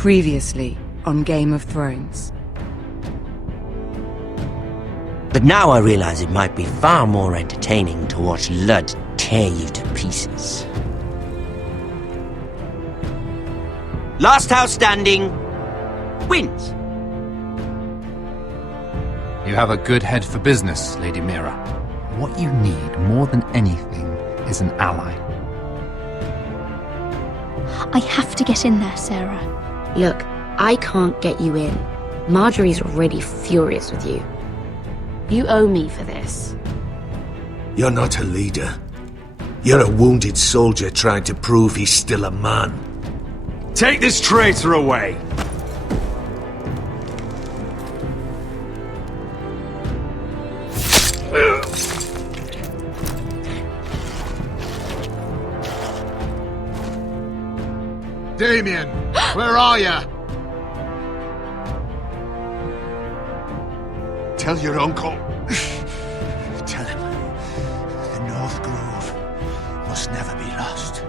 Previously on Game of Thrones. But now I realize it might be far more entertaining to watch Lud tear you to pieces. Last house standing wins. You have a good head for business, Lady Mira. What you need more than anything is an ally. I have to get in there, Sarah. Look, I can't get you in. Marjorie's already furious with you. You owe me for this. You're not a leader. You're a wounded soldier trying to prove he's still a man. Take this traitor away! Damien, where are ya? Tell your uncle. Tell him the North Grove must never be lost.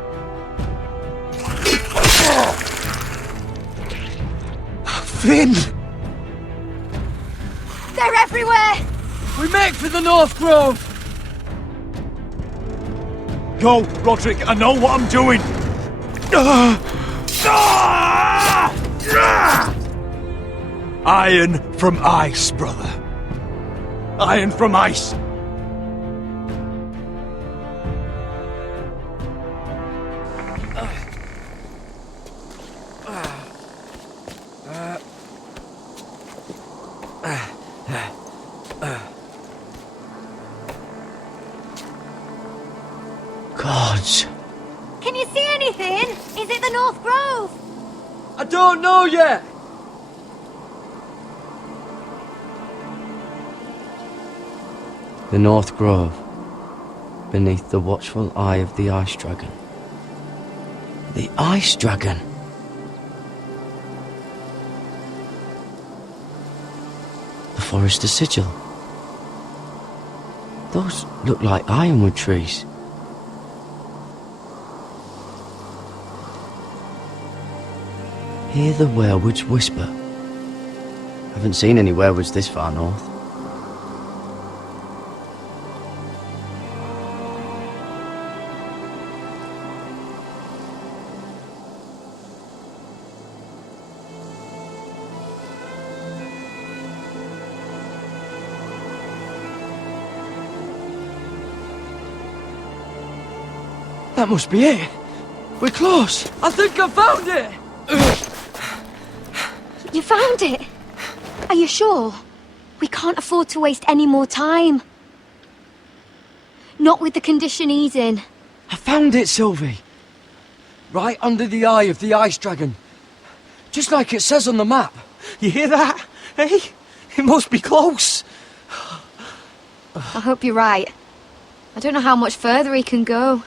Finn! They're everywhere! We make for the North Grove! Go, Roderick, I know what I'm doing! Iron from ice, brother. Iron from ice. Gods. Can you see anything? Is it the North Grove? I don't know yet! The North Grove, beneath the watchful eye of the Ice Dragon. The Ice Dragon. The Forester Sigil. Those look like ironwood trees. Hear the werewoods whisper. Haven't seen any werewoods this far north. That must be it. We're close. I think I found it. You found it? Are you sure? We can't afford to waste any more time. Not with the condition he's in. I found it, Sylvie. Right under the eye of the Ice Dragon. Just like it says on the map. You hear that? Hey? It must be close. I hope you're right. I don't know how much further he can go.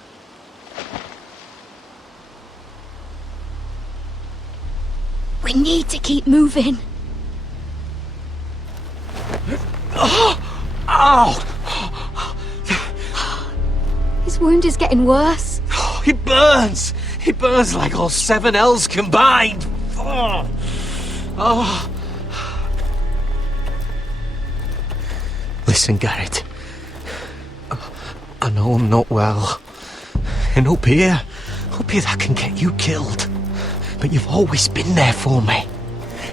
We need to keep moving. Ow! His wound is getting worse. It burns! It burns like all 7 L's combined! Oh. Listen, Garrett. I know I'm not well. And up here that can get you killed. But you've always been there for me.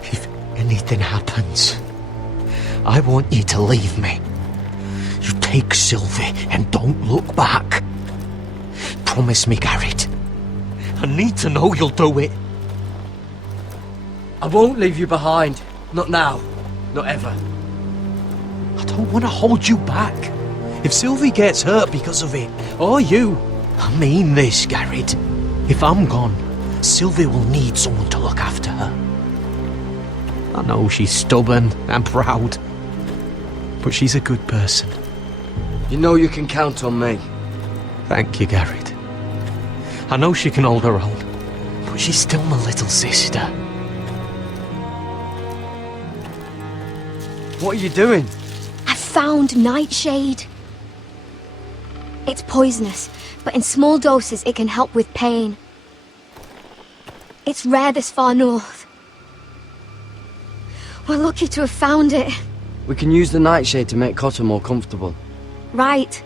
If anything happens, I want you to leave me. You take Sylvie and don't look back. Promise me, Garrett. I need to know you'll do it. I won't leave you behind. Not now. Not ever. I don't want to hold you back. If Sylvie gets hurt because of it, or you, I mean this, Garrett. If I'm gone, Sylvie will need someone to look after her. I know she's stubborn and proud, but she's a good person. You know you can count on me. Thank you, Garrett. I know she can hold her own, but she's still my little sister. What are you doing? I found Nightshade. It's poisonous, but in small doses it can help with pain. It's rare this far north. We're lucky to have found it. We can use the nightshade to make Cotter more comfortable. Right.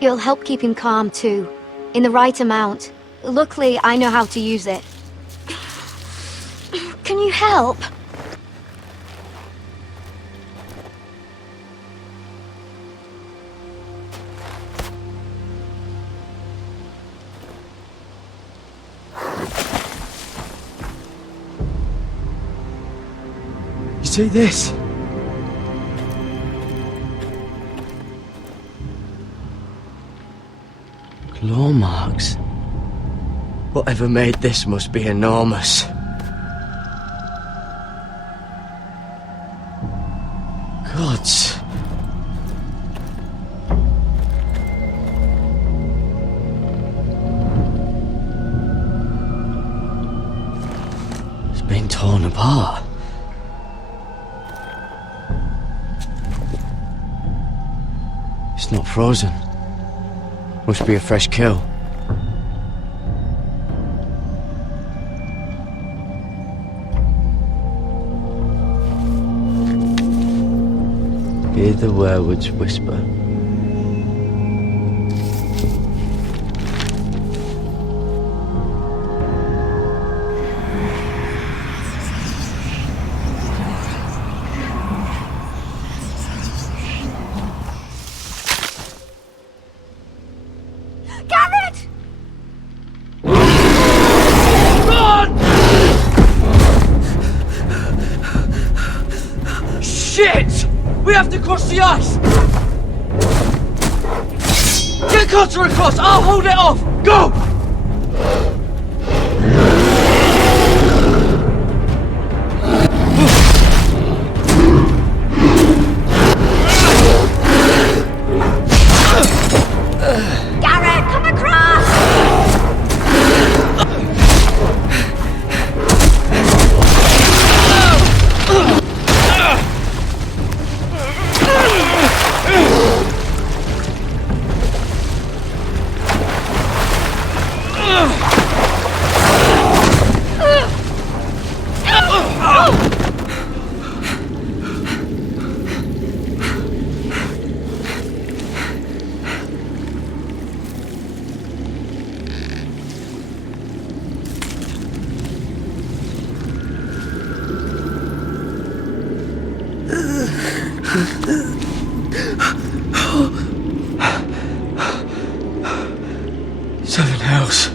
It'll help keep him calm, too. In the right amount. Luckily, I know how to use it. Can you help? You see this? Claw marks. Whatever made this must be enormous. Gods. It's been torn apart. It's not frozen. Must be a fresh kill. Hear the werewolves whisper. Garrett! Shit! We have to cross the ice! Get Cotter across! I'll hold it off! Go! Garrett, come across! Seven hells.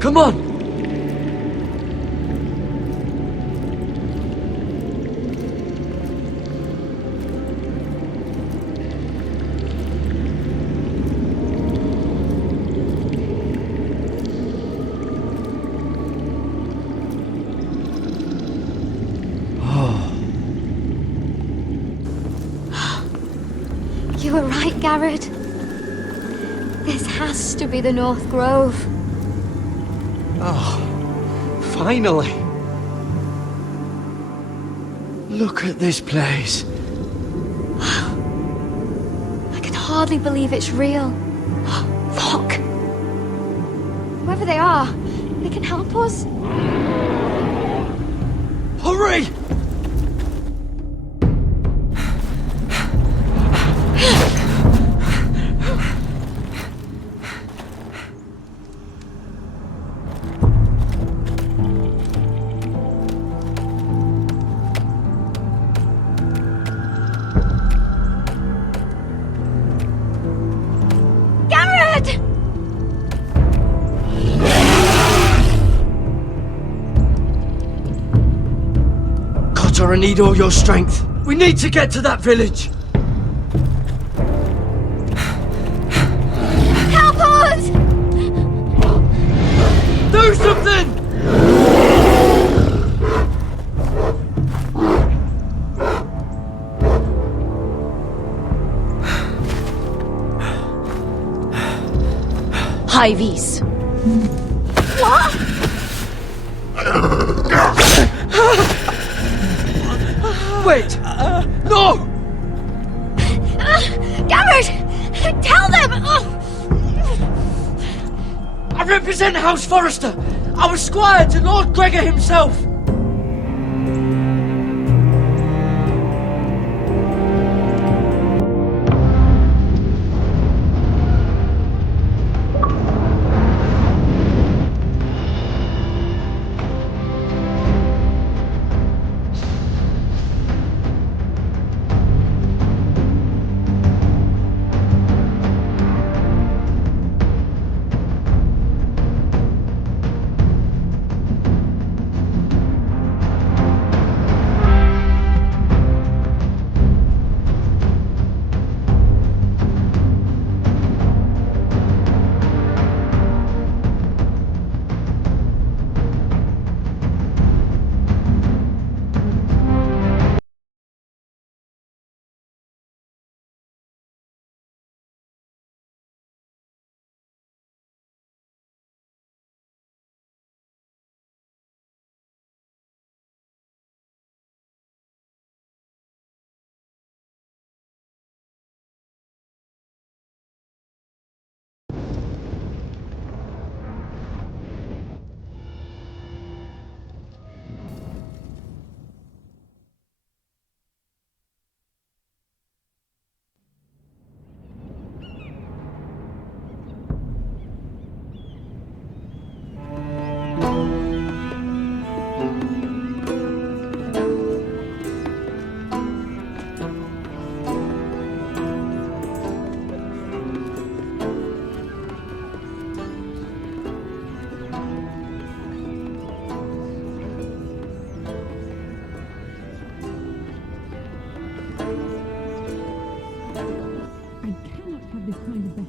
Come on! You were right, Garrett. This has to be the North Grove. Oh, finally! Look at this place. I can hardly believe it's real. Look! Whoever they are, they can help us. Hurry! Garrett! Cotter, I need all your strength. We need to get to that village. Help us! Do something! Hivies. What? Wait! No! Garrett! Tell them! I represent House Forrester. I was squire to Lord Gregor himself.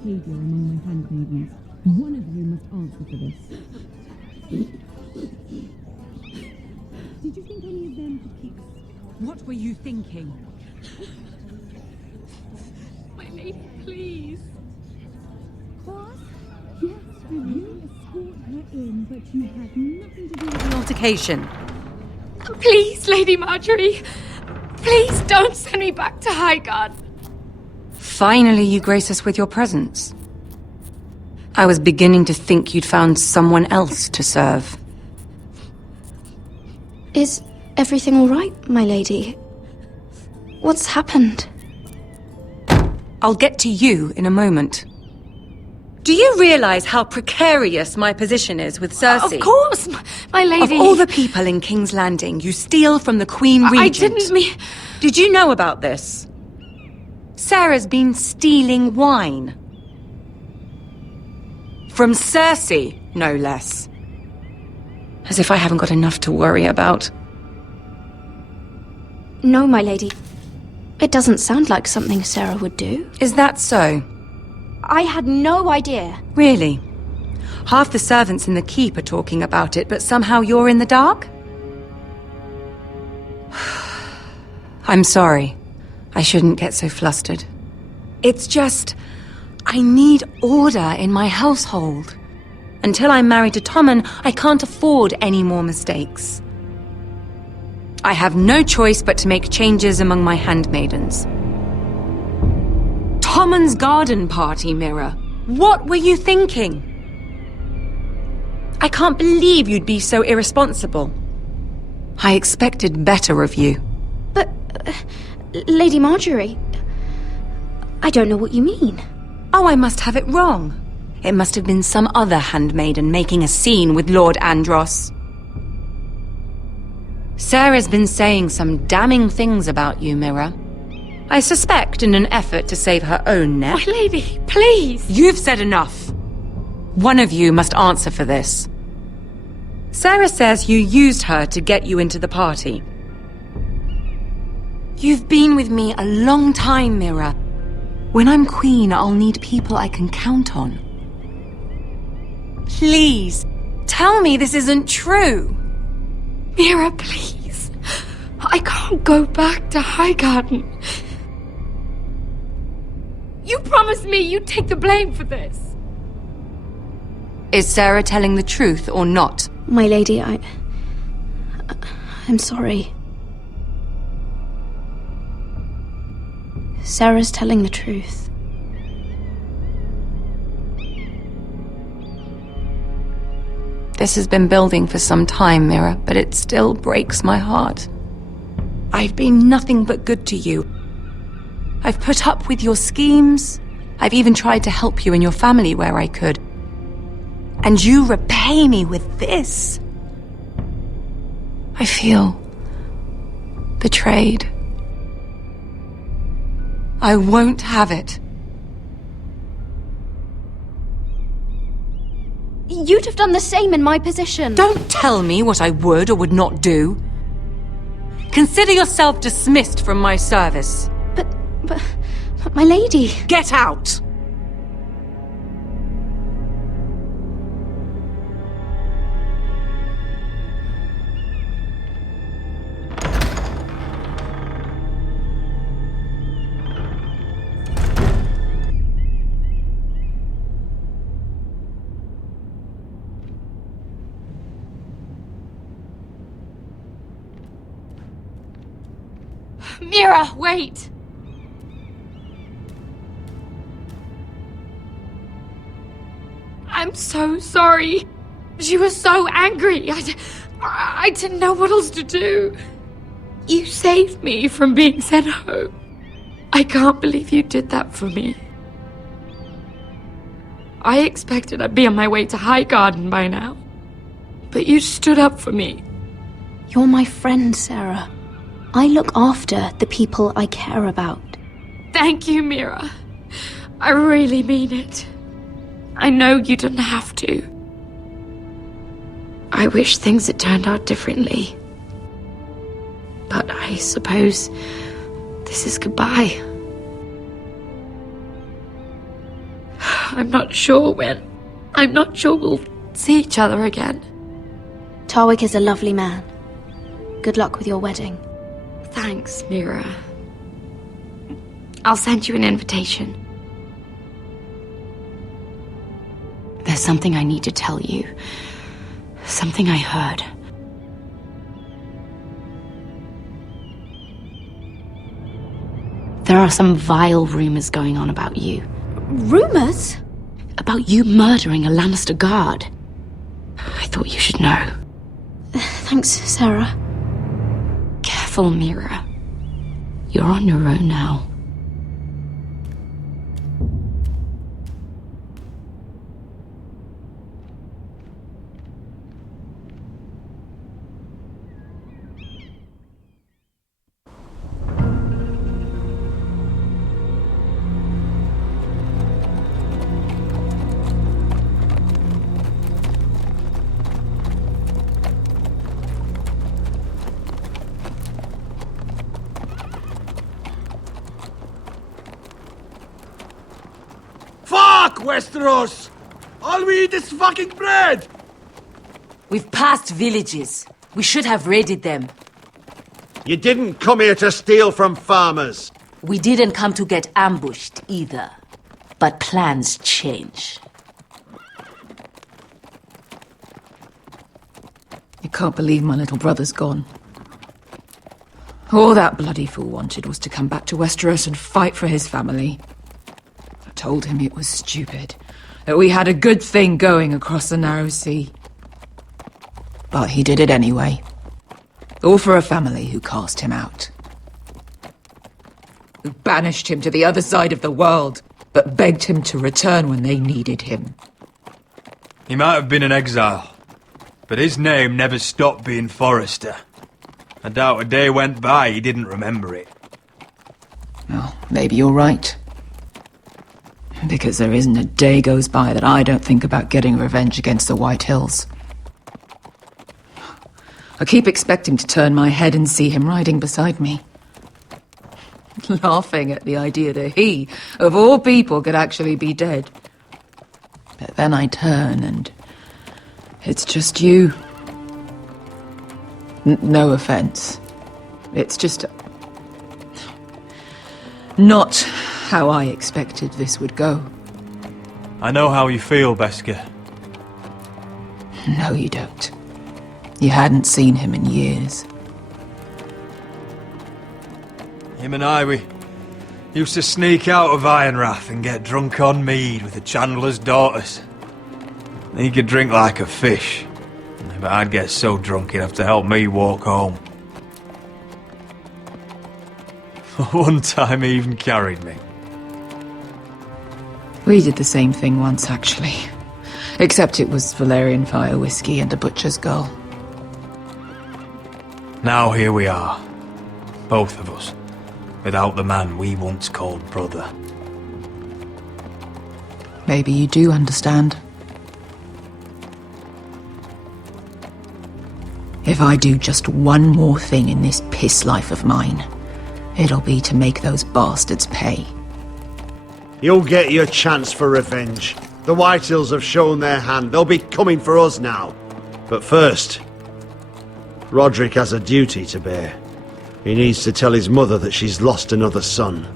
behavior among my handmaidens. One of you must answer for this. Did you think any of them could keep... What were you thinking? My lady, please. What? Yes, you escort her in, but you had nothing to do with The altercation. Please, Lady Marjorie. Please don't send me back to Highgarden. Finally, you grace us with your presence. I was beginning to think you'd found someone else to serve. Is everything all right, my lady? What's happened? I'll get to you in a moment. Do you realize how precarious my position is with Cersei? Of course, my lady. Of all the people in King's Landing, you steal from the Queen Regent. I didn't mean... Did you know about this? Sarah's been stealing wine. From Cersei, no less. As if I haven't got enough to worry about. No, my lady. It doesn't sound like something Sarah would do. Is that so? I had no idea. Really? Half the servants in the keep are talking about it, but somehow you're in the dark? I'm sorry. I shouldn't get so flustered. It's just... I need order in my household. Until I'm married to Tommen, I can't afford any more mistakes. I have no choice but to make changes among my handmaidens. Tommen's garden party, Mira. What were you thinking? I can't believe you'd be so irresponsible. I expected better of you. But, Lady Marjorie, I don't know what you mean. Oh, I must have it wrong. It must have been some other handmaiden making a scene with Lord Andros. Sarah's been saying some damning things about you, Mira. I suspect in an effort to save her own neck. My lady, please! You've said enough. One of you must answer for this. Sarah says you used her to get you into the party. You've been with me a long time, Mira. When I'm queen, I'll need people I can count on. Please, tell me this isn't true. Mira, please. I can't go back to Highgarden. You promised me you'd take the blame for this. Is Sarah telling the truth or not? My lady, I'm sorry. Sarah's telling the truth. This has been building for some time, Mira, but it still breaks my heart. I've been nothing but good to you. I've put up with your schemes. I've even tried to help you and your family where I could. And you repay me with this. I feel betrayed. I won't have it. You'd have done the same in my position. Don't tell me what I would or would not do. Consider yourself dismissed from my service. But my lady... Get out! Mira, wait! I'm so sorry. She was so angry. I didn't know what else to do. You saved me from being sent home. I can't believe you did that for me. I expected I'd be on my way to High Garden by now. But you stood up for me. You're my friend, Sarah. I look after the people I care about. Thank you, Mira. I really mean it. I know you didn't have to. I wish things had turned out differently. But I suppose this is goodbye. I'm not sure when. I'm not sure we'll see each other again. Tarwick is a lovely man. Good luck with your wedding. Thanks, Mira. I'll send you an invitation. There's something I need to tell you. Something I heard. There are some vile rumors going on about you. Rumors? About you murdering a Lannister guard. I thought you should know. Thanks, Sarah. Careful, Mira. You're on your own now. Westeros! All we eat is fucking bread! We've passed villages. We should have raided them. You didn't come here to steal from farmers. We didn't come to get ambushed either. But plans change. I can't believe my little brother's gone. All that bloody fool wanted was to come back to Westeros and fight for his family. I told him it was stupid, that we had a good thing going across the narrow sea. But he did it anyway. All for a family who cast him out. Who banished him to the other side of the world, but begged him to return when they needed him. He might have been an exile, but his name never stopped being Forrester. I doubt a day went by he didn't remember it. Well, maybe you're right. Because there isn't a day goes by that I don't think about getting revenge against the White Hills. I keep expecting to turn my head and see him riding beside me. Laughing at the idea that he, of all people, could actually be dead. But then I turn and it's just you. No offense. It's just not how I expected this would go. I know how you feel, Beskar. No, you don't. You hadn't seen him in years. Him and I, we used to sneak out of Ironrath and get drunk on mead with the Chandler's daughters. He could drink like a fish. But I'd get so drunk he'd have to help me walk home. One time he even carried me. We did the same thing once, actually. Except it was Valerian fire whiskey and a butcher's girl. Now here we are. Both of us. Without the man we once called brother. Maybe you do understand. If I do just one more thing in this piss life of mine, it'll be to make those bastards pay. You'll get your chance for revenge. The Whitehills have shown their hand. They'll be coming for us now. But first, Roderick has a duty to bear. He needs to tell his mother that she's lost another son.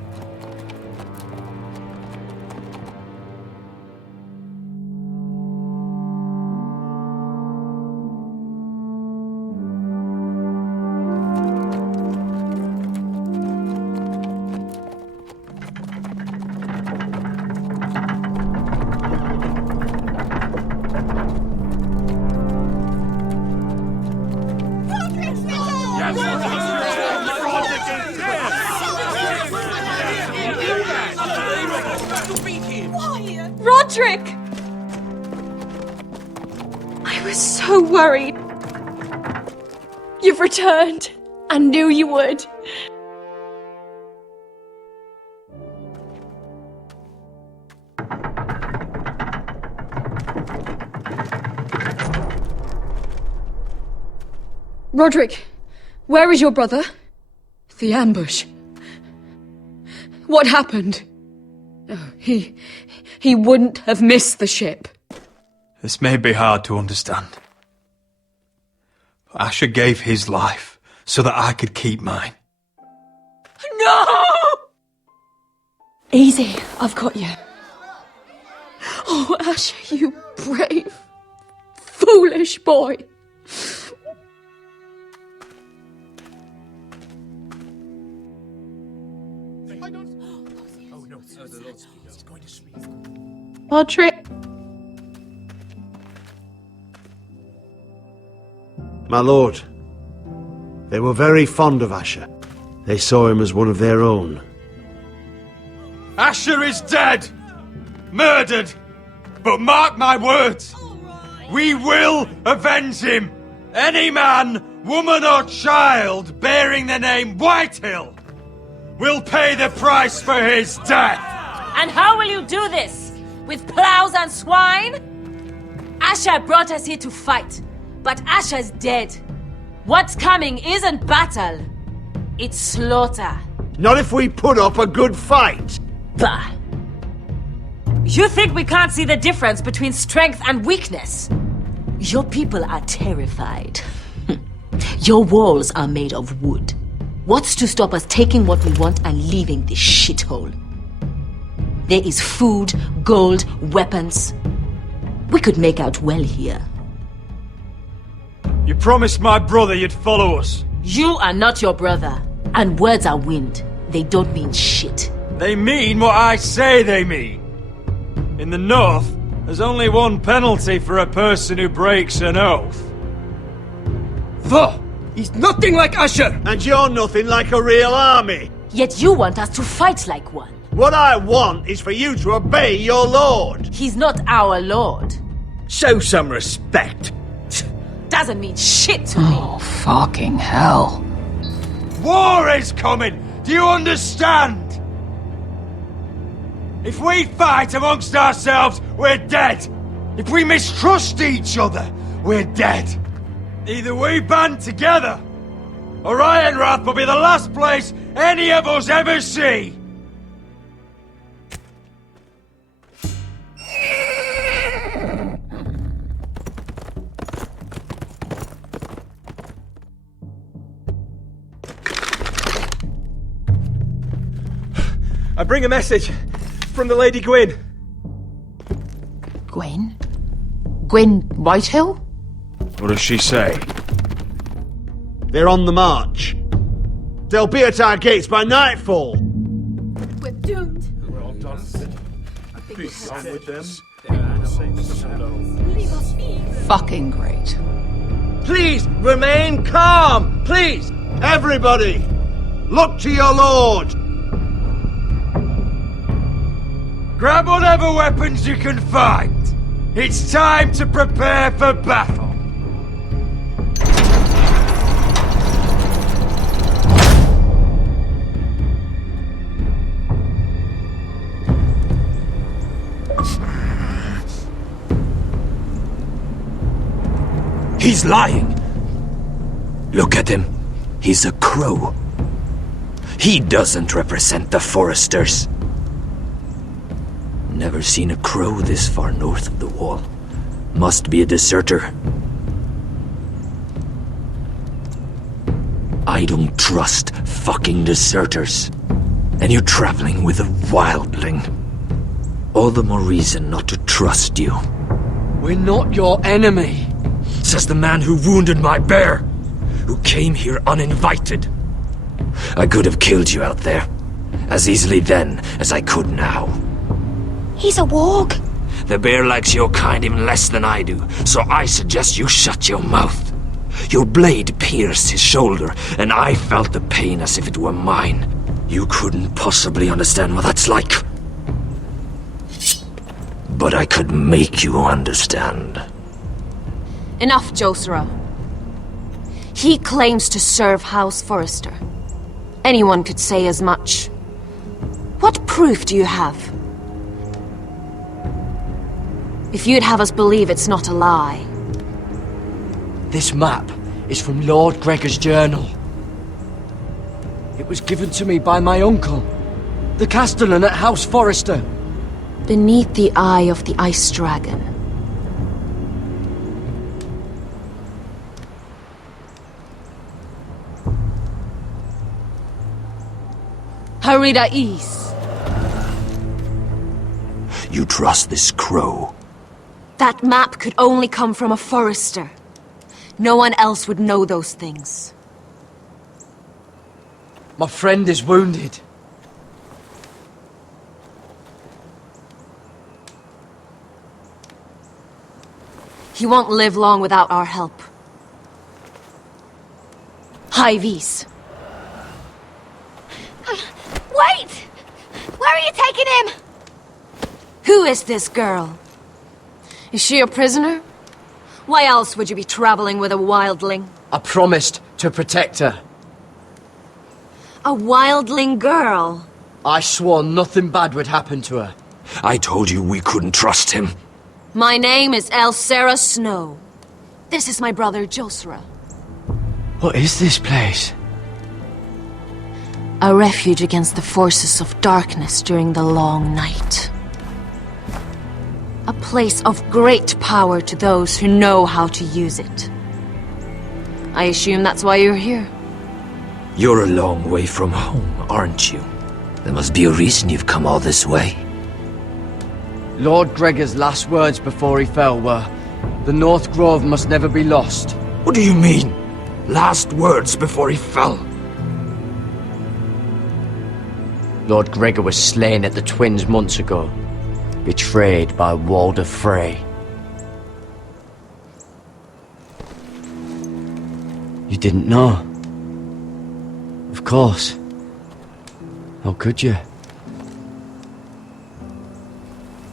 Roderick! I was so worried. You've returned. I knew you would. Roderick, where is your brother? The ambush. What happened? Oh, he wouldn't have missed the ship. This may be hard to understand. But Asher gave his life so that I could keep mine. No! Easy, I've got you. Oh, Asher, you brave, foolish boy. Roderick. My lord, they were very fond of Asher. They saw him as one of their own. Asher is dead! Murdered! But mark my words! We will avenge him! Any man, woman or child bearing the name Whitehill will pay the price for his death! And how will you do this? With plows and swine? Asher brought us here to fight, but Asher's dead. What's coming isn't battle, it's slaughter. Not if we put up a good fight. Bah! You think we can't see the difference between strength and weakness? Your people are terrified. Your walls are made of wood. What's to stop us taking what we want and leaving this shithole? There is food, gold, weapons. We could make out well here. You promised my brother you'd follow us. You are not your brother. And words are wind. They don't mean shit. They mean what I say they mean. In the North, there's only one penalty for a person who breaks an oath. He's nothing like Asher! And you're nothing like a real army! Yet you want us to fight like one. What I want is for you to obey your lord! He's not our lord. Show some respect! Doesn't mean shit to me. Oh, fucking hell. War is coming! Do you understand? If we fight amongst ourselves, we're dead! If we mistrust each other, we're dead! Either we band together, or Ironrath will be the last place any of us ever see! I bring a message from the Lady Gwyn. Gwyn? Gwyn Whitehill? What does she say? They're on the march. They'll be at our gates by nightfall. We're doomed. We're all done. Be gone with them. Leave us be. Fucking great. Please, remain calm! Please! Everybody! Look to your lord! Grab whatever weapons you can find. It's time to prepare for battle. He's lying. Look at him. He's a crow. He doesn't represent the foresters. Never seen a crow this far north of the wall. Must be a deserter. I don't trust fucking deserters. And you're traveling with a wildling. All the more reason not to trust you. We're not your enemy. Says the man who wounded my bear, who came here uninvited. I could have killed you out there, as easily then as I could now. He's a warg. The bear likes your kind even less than I do, so I suggest you shut your mouth. Your blade pierced his shoulder, and I felt the pain as if it were mine. You couldn't possibly understand what that's like. But I could make you understand. Enough, Josera. He claims to serve House Forrester. Anyone could say as much. What proof do you have? If you'd have us believe it's not a lie. This map is from Lord Gregor's journal. It was given to me by my uncle, the Castellan at House Forrester. Beneath the eye of the Ice Dragon. Harida East. You trust this crow? That map could only come from a forester. No one else would know those things. My friend is wounded. He won't live long without our help. Hyvis. Wait! Where are you taking him? Who is this girl? Is she a prisoner? Why else would you be traveling with a wildling? I promised to protect her. A wildling girl? I swore nothing bad would happen to her. I told you we couldn't trust him. My name is Elsera Snow. This is my brother Josera. What is this place? A refuge against the forces of darkness during the long night. A place of great power to those who know how to use it. I assume that's why you're here. You're a long way from home, aren't you? There must be a reason you've come all this way. Lord Gregor's last words before he fell were, "The North Grove must never be lost." What do you mean? Last words before he fell? Lord Gregor was slain at the Twins months ago, betrayed by Walder Frey. You didn't know? Of course. How could you?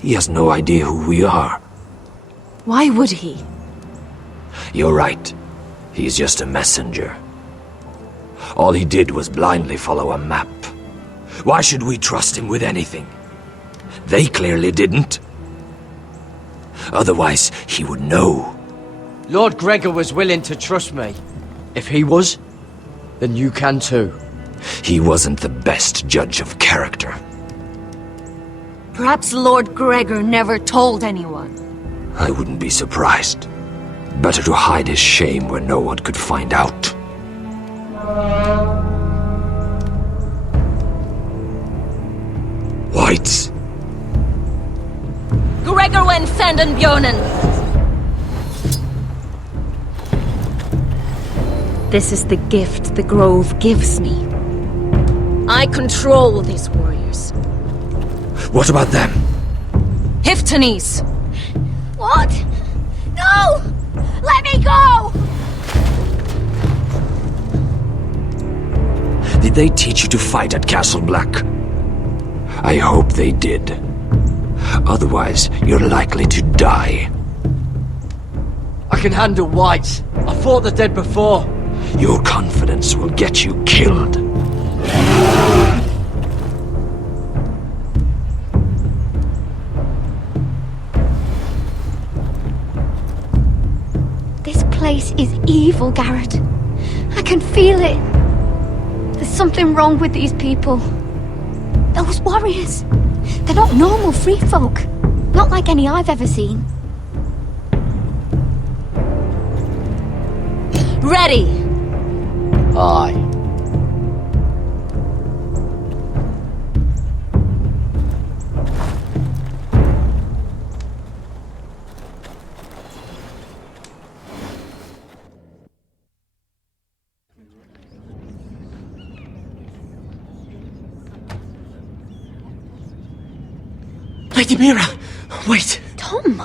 He has no idea who we are. Why would he? You're right. He's just a messenger. All he did was blindly follow a map. Why should we trust him with anything? They clearly didn't. Otherwise, he would know. Lord Gregor was willing to trust me. If he was, then you can too. He wasn't the best judge of character. Perhaps Lord Gregor never told anyone. I wouldn't be surprised. Better to hide his shame where no one could find out. Whites. Gregor wen senden Björnen! This is the gift the Grove gives me. I control these warriors. What about them? Hiftanes! What? No! Let me go! Did they teach you to fight at Castle Black? I hope they did. Otherwise, you're likely to die. I can handle whites. I fought the dead before. Your confidence will get you killed. This place is evil, Garrett. I can feel it. There's something wrong with these people. Those warriors. They're not normal free folk. Not like any I've ever seen. Ready! Aye. Lady Mira! Wait! Tom!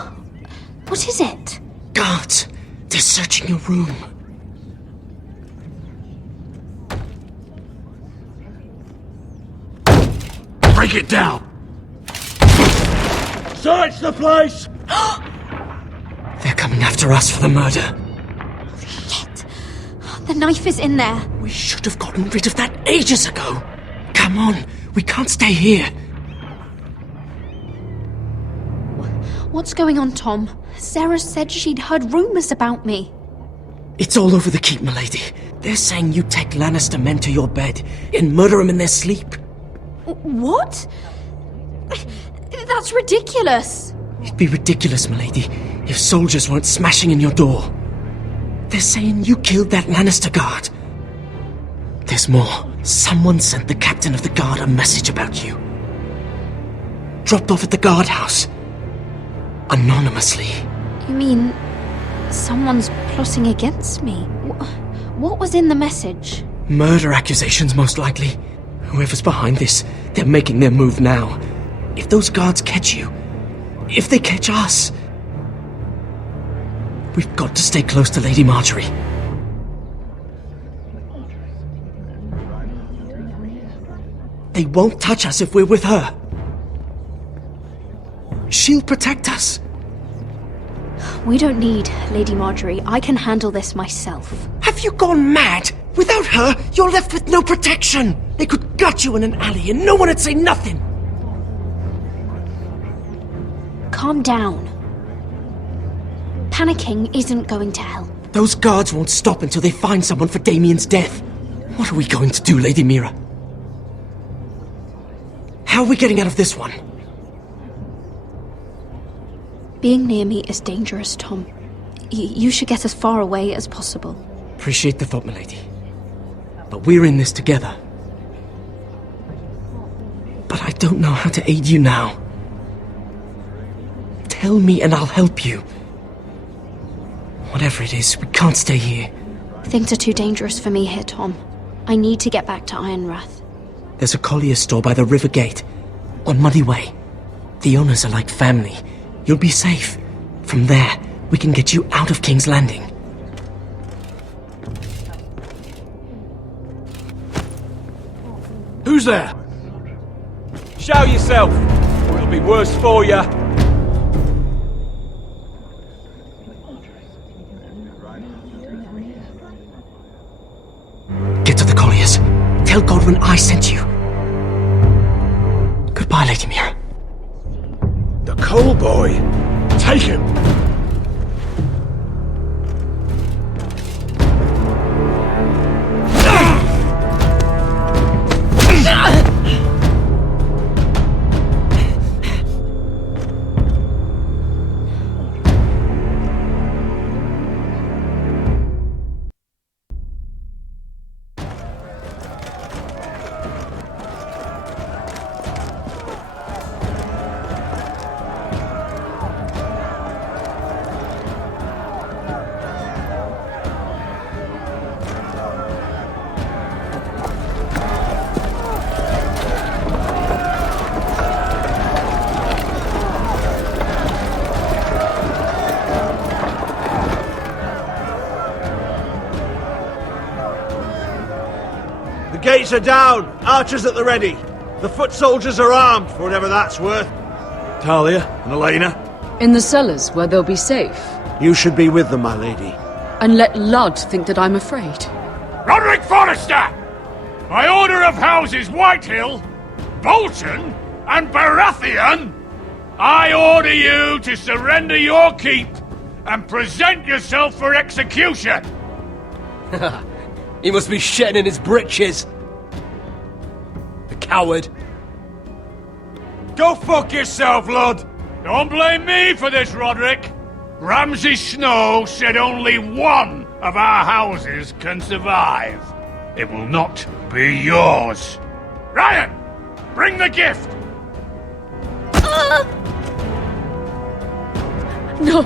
What is it? Guards! They're searching your room. Break it down! Search the place! They're coming after us for the murder. Shit! The knife is in there. We should have gotten rid of that ages ago. Come on, we can't stay here. What's going on, Tom? Sarah said she'd heard rumors about me. It's all over the keep, milady. They're saying you take Lannister men to your bed and murder them in their sleep. What? That's ridiculous. It'd be ridiculous, milady, if soldiers weren't smashing in your door. They're saying you killed that Lannister guard. There's more. Someone sent the captain of the guard a message about you. Dropped off at the guardhouse. Anonymously. You mean someone's plotting against me? What was in the message? Murder accusations, most likely. Whoever's behind this, they're making their move now. If those guards catch you, if they catch us, we've got to stay close to Lady Marjorie. They won't touch us if we're with her. She'll protect us. We don't need Lady Marjorie. I can handle this myself. Have you gone mad? Without her, you're left with no protection. They could gut you in an alley and no one would say nothing. Calm down. Panicking isn't going to help. Those guards won't stop until they find someone for Damien's death. What are we going to do, Lady Mira? How are we getting out of this one? Being near me is dangerous, Tom. You should get as far away as possible. Appreciate the thought, milady. But we're in this together. But I don't know how to aid you now. Tell me and I'll help you. Whatever it is, we can't stay here. Things are too dangerous for me here, Tom. I need to get back to Ironrath. There's a collier's store by the river gate, on Muddy Way. The owners are like family. You'll be safe. From there, we can get you out of King's Landing. Who's there? Show yourself, or it'll be worse for you. Get to the colliers. Tell Godwin I sent you. Goodbye, Lady Mira. The coal boy. Take him. gates are down. Archers at the ready. The foot soldiers are armed, for whatever that's worth. Talia and Elena? In the cellars, where they'll be safe. You should be with them, my lady. And let Ludd think that I'm afraid. Roderick Forrester! By order of Houses Whitehill, Bolton, and Baratheon, I order you to surrender your keep and present yourself for execution! He must be shitting in his britches. The coward. Go fuck yourself, Lud! Don't blame me for this, Roderick! Ramsay Snow said only one of our houses can survive. It will not be yours. Ryan, bring the gift! No!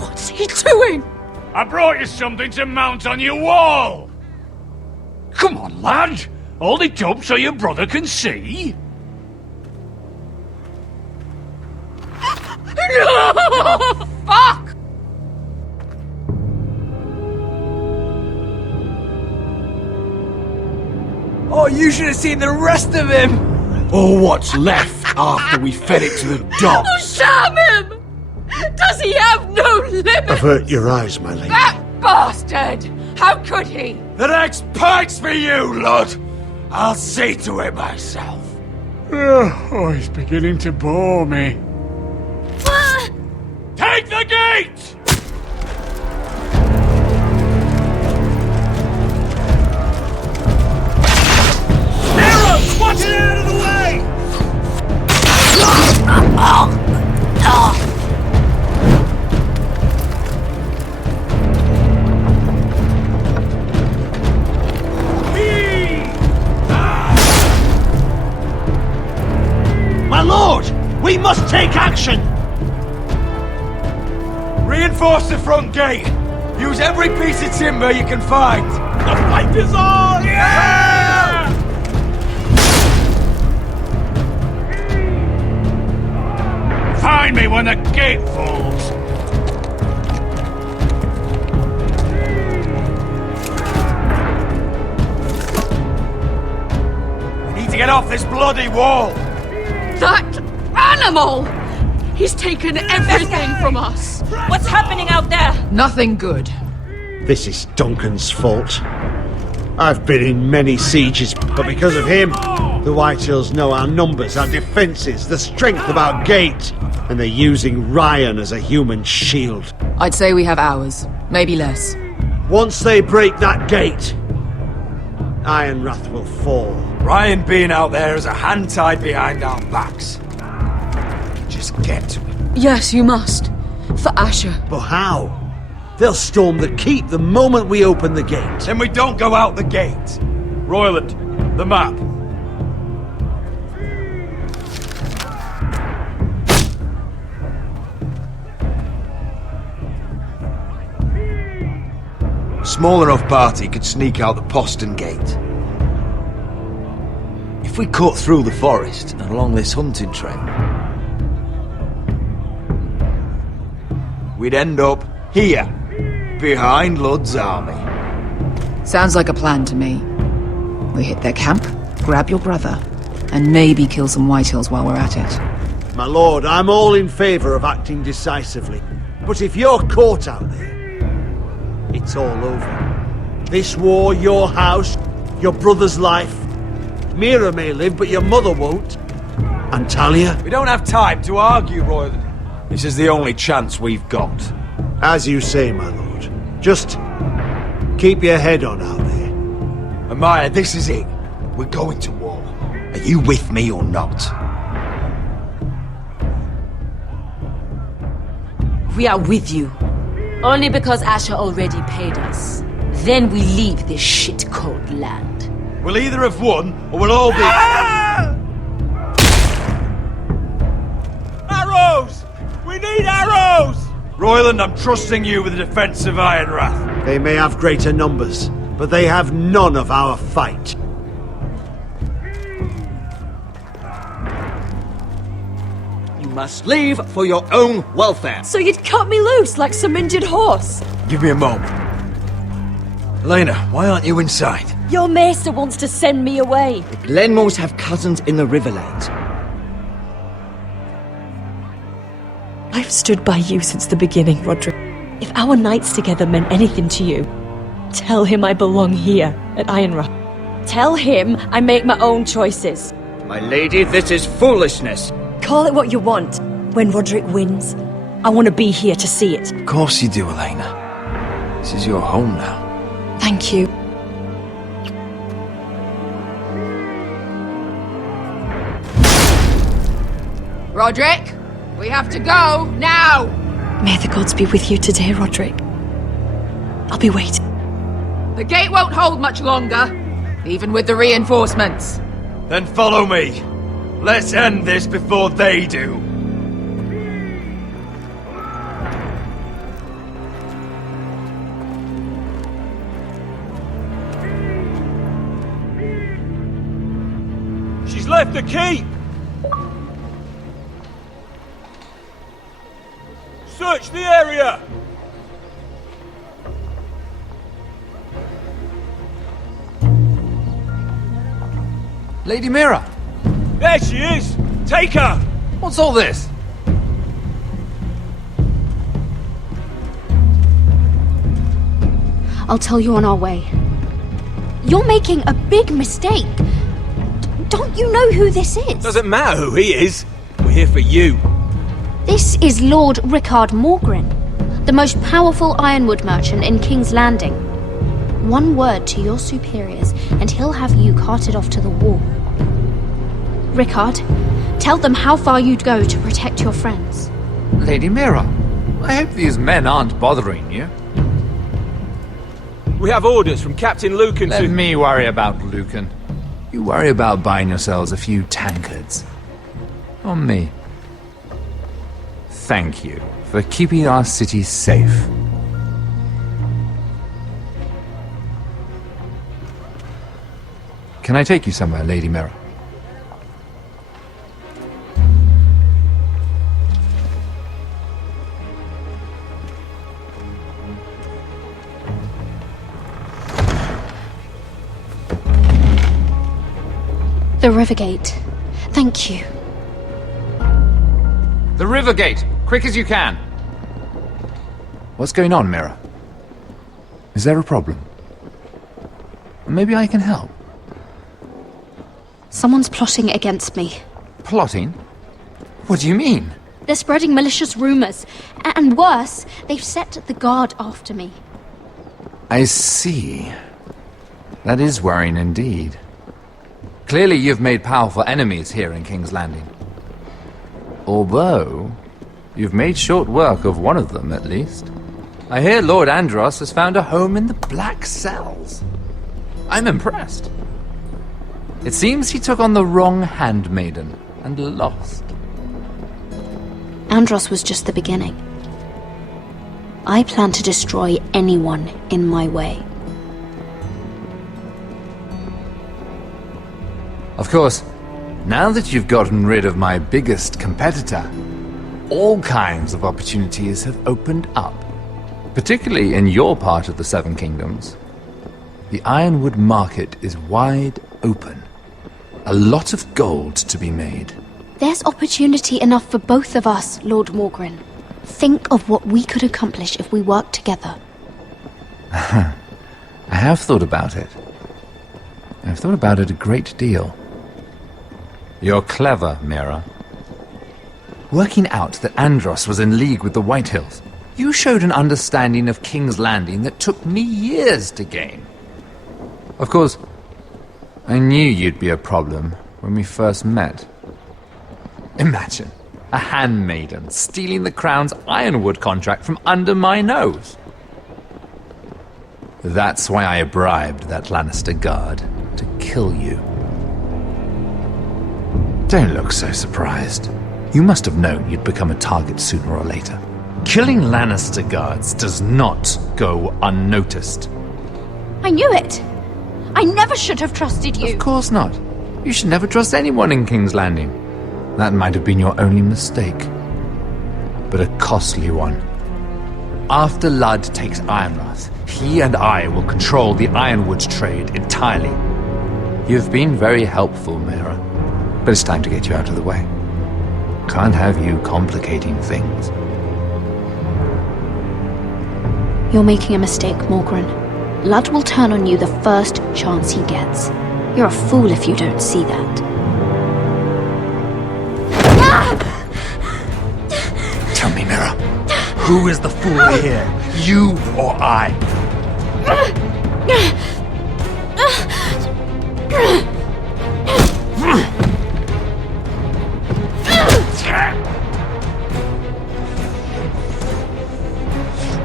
What's he doing? I brought you something to mount on your wall! Come on, lad! Hold it up so your brother can see. No! Fuck! Oh, you should have seen the rest of him! Or what's left after we fed it to the dogs. Oh, sham him! Does he have no limit? Avert your eyes, my lady. That bastard! How could he? The next pike's for you, Lud! I'll see to it myself. Oh, he's beginning to bore me. Take the gate! Arrow! Watch it out of the way! My lord! We must take action! Reinforce the front gate! Use every piece of timber you can find! The fight is on! Yeah! Find me when the gate falls! We need to get off this bloody wall! That animal! He's taken everything from us! What's happening out there? Nothing good. This is Duncan's fault. I've been in many sieges, but because of him, the Whitehills know our numbers, our defences, the strength of our gate, and they're using Ryan as a human shield. I'd say we have hours, maybe less. Once they break that gate, Ironrath will fall. Ryan being out there is a hand tied behind our backs. Just get to it. Yes, you must. For Asher. But how? They'll storm the keep the moment we open the gate. Then we don't go out the gate. Royland, the map. Small enough party could sneak out the postern gate. If we cut through the forest and along this hunting trail, we'd end up here, behind Lud's army. Sounds like a plan to me. We hit their camp, grab your brother, and maybe kill some Whitehills while we're at it. My lord, I'm all in favour of acting decisively. But if you're caught out there, it's all over. This war, your house, your brother's life. Mira may live, but your mother won't. And Talia? We don't have time to argue, Royland. This is the only chance we've got. As you say, my lord. Just keep your head on out there. Amaya, this is it. We're going to war. Are you with me or not? We are with you. Only because Asher already paid us. Then we leave this shit-cold land. We'll either have won, or we'll all be... Arrows! We need arrows! Royland, I'm trusting you with the defense of Ironrath. They may have greater numbers, but they have none of our fight. You must leave for your own welfare. So you'd cut me loose like some injured horse? Give me a moment. Elena, why aren't you inside? Your maester wants to send me away. The Glenmores have cousins in the Riverlands. I've stood by you since the beginning, Roderick. If our nights together meant anything to you, tell him I belong here at Ironrock. Tell him I make my own choices. My lady, this is foolishness. Call it what you want. When Roderick wins, I want to be here to see it. Of course you do, Elena. This is your home now. Thank you. Roderick, we have to go now. May the gods be with you today, Roderick. I'll be waiting. The gate won't hold much longer, even with the reinforcements. Then follow me. Let's end this before they do. She's left the keep! Search the area! Lady Mira! There she is! Take her! What's all this? I'll tell you on our way. You're making a big mistake. Don't you know who this is? Doesn't matter who he is. We're here for you. This is Lord Rickard Morgren, the most powerful ironwood merchant in King's Landing. One word to your superiors, and he'll have you carted off to the wall. Rickard, tell them how far you'd go to protect your friends. Lady Mira, I hope these men aren't bothering you. We have orders from Captain Lucan Let me worry about Lucan. You worry about buying yourselves a few tankards. On me. Thank you for keeping our city safe. Can I take you somewhere, Lady Mira? The Rivergate. Thank you. The Rivergate! Quick as you can! What's going on, Mira? Is there a problem? Maybe I can help. Someone's plotting against me. Plotting? What do you mean? They're spreading malicious rumors. And worse, they've set the guard after me. I see. That is worrying indeed. Clearly you've made powerful enemies here in King's Landing. Although, you've made short work of one of them, at least. I hear Lord Andros has found a home in the Black Cells. I'm impressed. It seems he took on the wrong handmaiden and lost. Andros was just the beginning. I plan to destroy anyone in my way. Of course, now that you've gotten rid of my biggest competitor, all kinds of opportunities have opened up. Particularly in your part of the Seven Kingdoms. The ironwood market is wide open. A lot of gold to be made. There's opportunity enough for both of us, Lord Morgren. Think of what we could accomplish if we worked together. I have thought about it. I've thought about it a great deal. You're clever, Mira. Working out that Andros was in league with the Whitehills, you showed an understanding of King's Landing that took me years to gain. Of course, I knew you'd be a problem when we first met. Imagine a handmaiden stealing the Crown's ironwood contract from under my nose. That's why I bribed that Lannister guard to kill you. Don't look so surprised. You must have known you'd become a target sooner or later. Killing Lannister guards does not go unnoticed. I knew it! I never should have trusted you! Of course not. You should never trust anyone in King's Landing. That might have been your only mistake. But a costly one. After Ludd takes Ironrath, he and I will control the Ironwood trade entirely. You've been very helpful, Mera, but it's time to get you out of the way. Can't have you complicating things. You're making a mistake, Morgren. Ludd will turn on you the first chance he gets. You're a fool if you don't see that. Tell me, Mera, who is the fool here? You or I?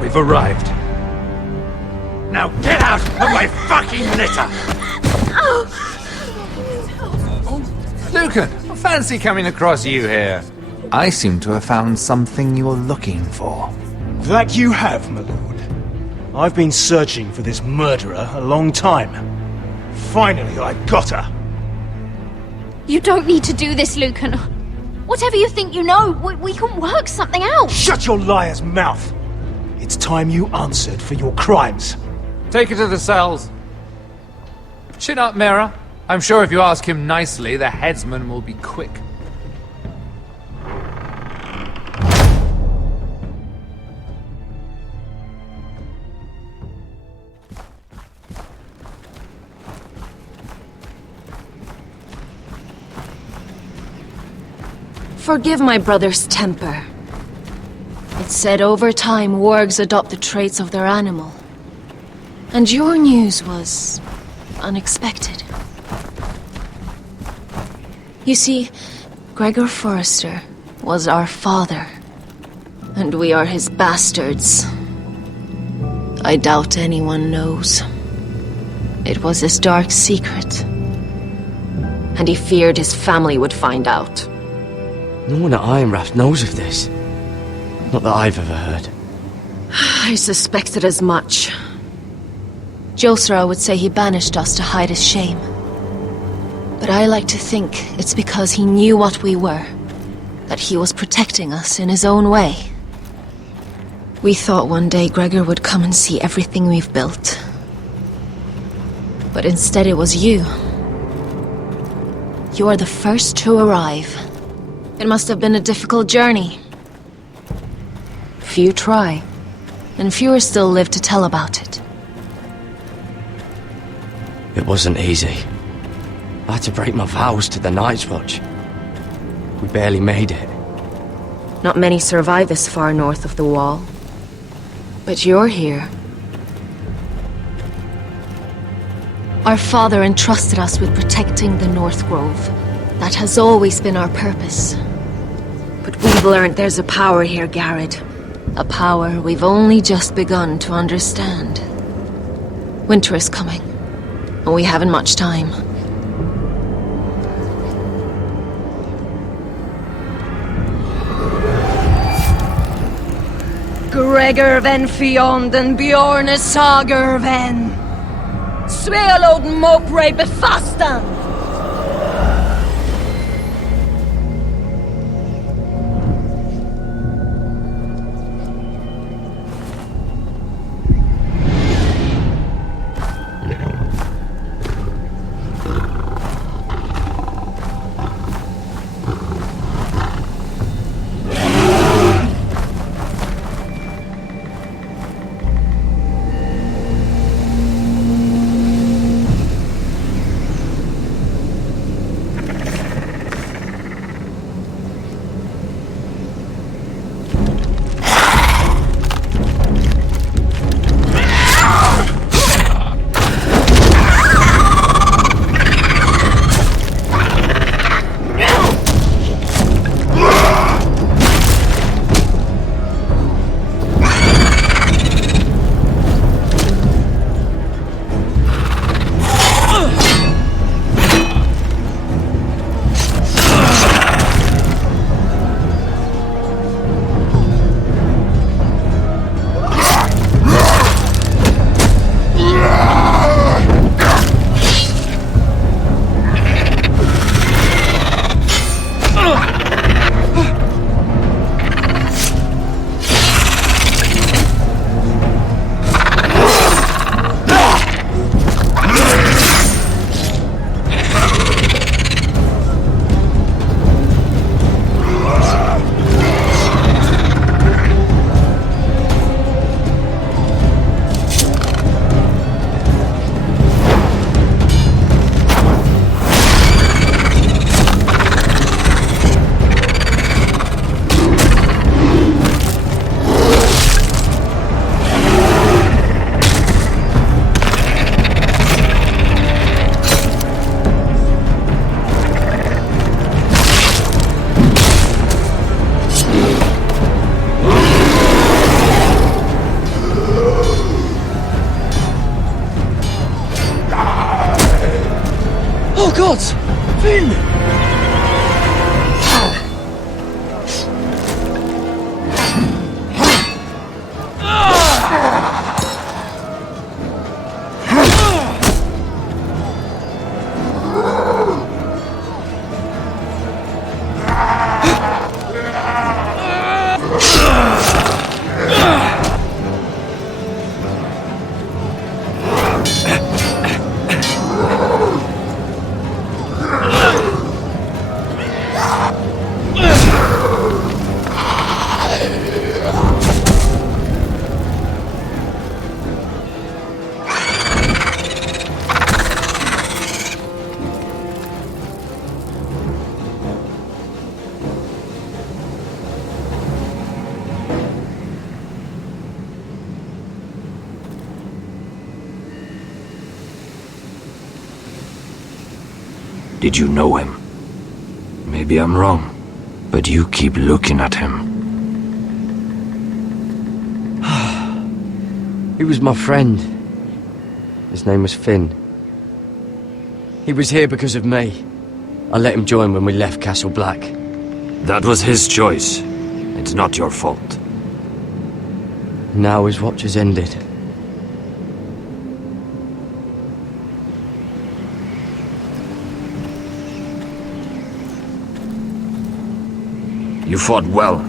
We've arrived. Now get out of my fucking litter! Lucan, I fancy coming across you here. I seem to have found something you're looking for. That you have, my lord. I've been searching for this murderer a long time. Finally, I got her. You don't need to do this, Lucan. Whatever you think you know, we can work something out. Shut your liar's mouth! It's time you answered for your crimes. Take her to the cells. Chin up, Mera. I'm sure if you ask him nicely, the headsman will be quick. Forgive my brother's temper. It's said over time wargs adopt the traits of their animal. And your news was unexpected. You see, Gregor Forrester was our father, and we are his bastards. I doubt anyone knows. It was his dark secret, and he feared his family would find out. No one at Ironrath knows of this. Not that I've ever heard. I suspected as much. Josra would say he banished us to hide his shame. But I like to think it's because he knew what we were, that he was protecting us in his own way. We thought one day Gregor would come and see everything we've built. But instead it was you. You are the first to arrive. It must have been a difficult journey. Few try, and fewer still live to tell about it. It wasn't easy. I had to break my vows to the Night's Watch. We barely made it. Not many survive this far north of the Wall. But you're here. Our father entrusted us with protecting the North Grove. That has always been our purpose. But we've learned there's a power here, Garrett. A power we've only just begun to understand. Winter is coming, and we haven't much time. Gregor ven Fionden Bjorne Sager ven Svealod Mopre Befastan. gods! Finn! Did you know him? Maybe I'm wrong, but you keep looking at him. He was my friend. His name was Finn. He was here because of me. I let him join when we left Castle Black. That was his choice. It's not your fault. Now his watch has ended. You fought well,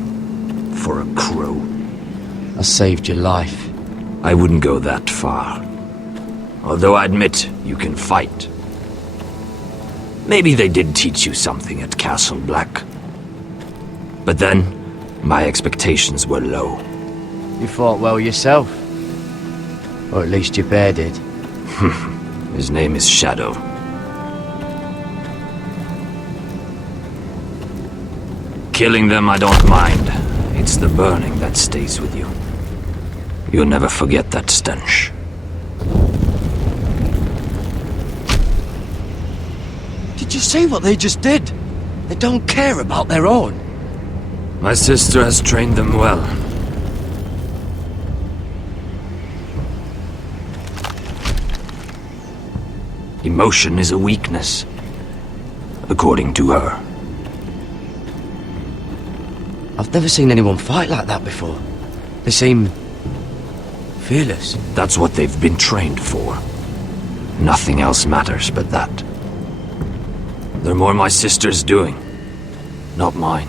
for a crow. I saved your life. I wouldn't go that far. Although I admit, you can fight. Maybe they did teach you something at Castle Black. But then, my expectations were low. You fought well yourself. Or at least your bear did. His name is Shadow. Killing them I don't mind. It's the burning that stays with you. You'll never forget that stench. Did you see what they just did? They don't care about their own. My sister has trained them well. Emotion is a weakness, according to her. I've never seen anyone fight like that before. They seem fearless. That's what they've been trained for. Nothing else matters but that. They're more my sister's doing, not mine.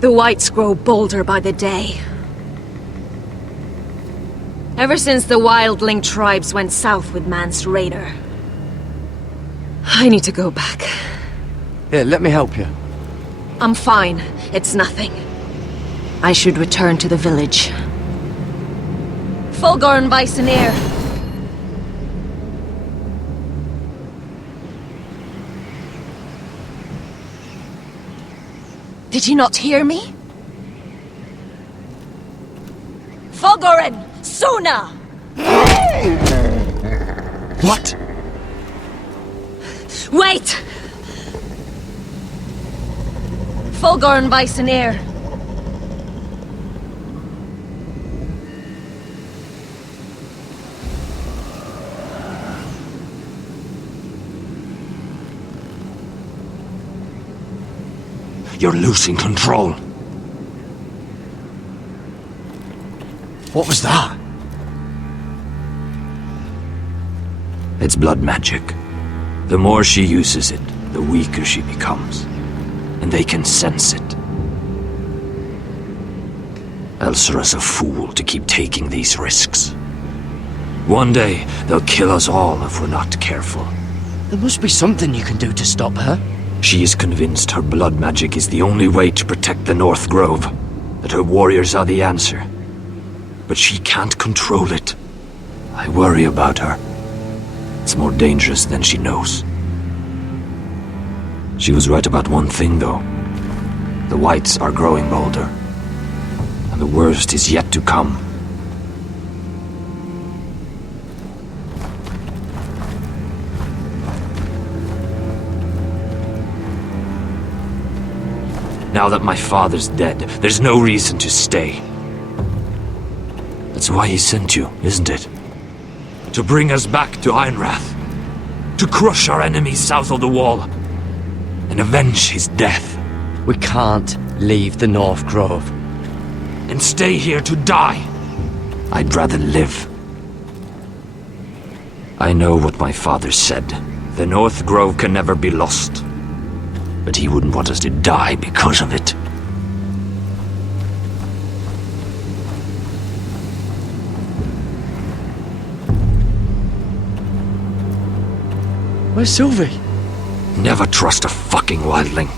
The whites grow bolder by the day. Ever since the wildling tribes went south with Mance Raider. I need to go back. Here, let me help you. I'm fine. It's nothing. I should return to the village. Fulgorn Bisoneer. Did you not hear me? Fulgorn! Sona! What? Wait! Fulgorn Bisoneer. You're losing control. What was that? It's blood magic. The more she uses it, the weaker she becomes. And they can sense it. Elsera's a fool to keep taking these risks. One day, they'll kill us all if we're not careful. There must be something you can do to stop her. She is convinced her blood magic is the only way to protect the North Grove, that her warriors are the answer. But she can't control it. I worry about her. It's more dangerous than she knows. She was right about one thing, though. The whites are growing bolder. And the worst is yet to come. Now that my father's dead, there's no reason to stay. That's why he sent you, isn't it? To bring us back to Ironrath. To crush our enemies south of the wall. And avenge his death. We can't leave the North Grove. And stay here to die. I'd rather live. I know what my father said. The North Grove can never be lost. But he wouldn't want us to die because of it. Where's Sylvie? Never trust a fucking wildling.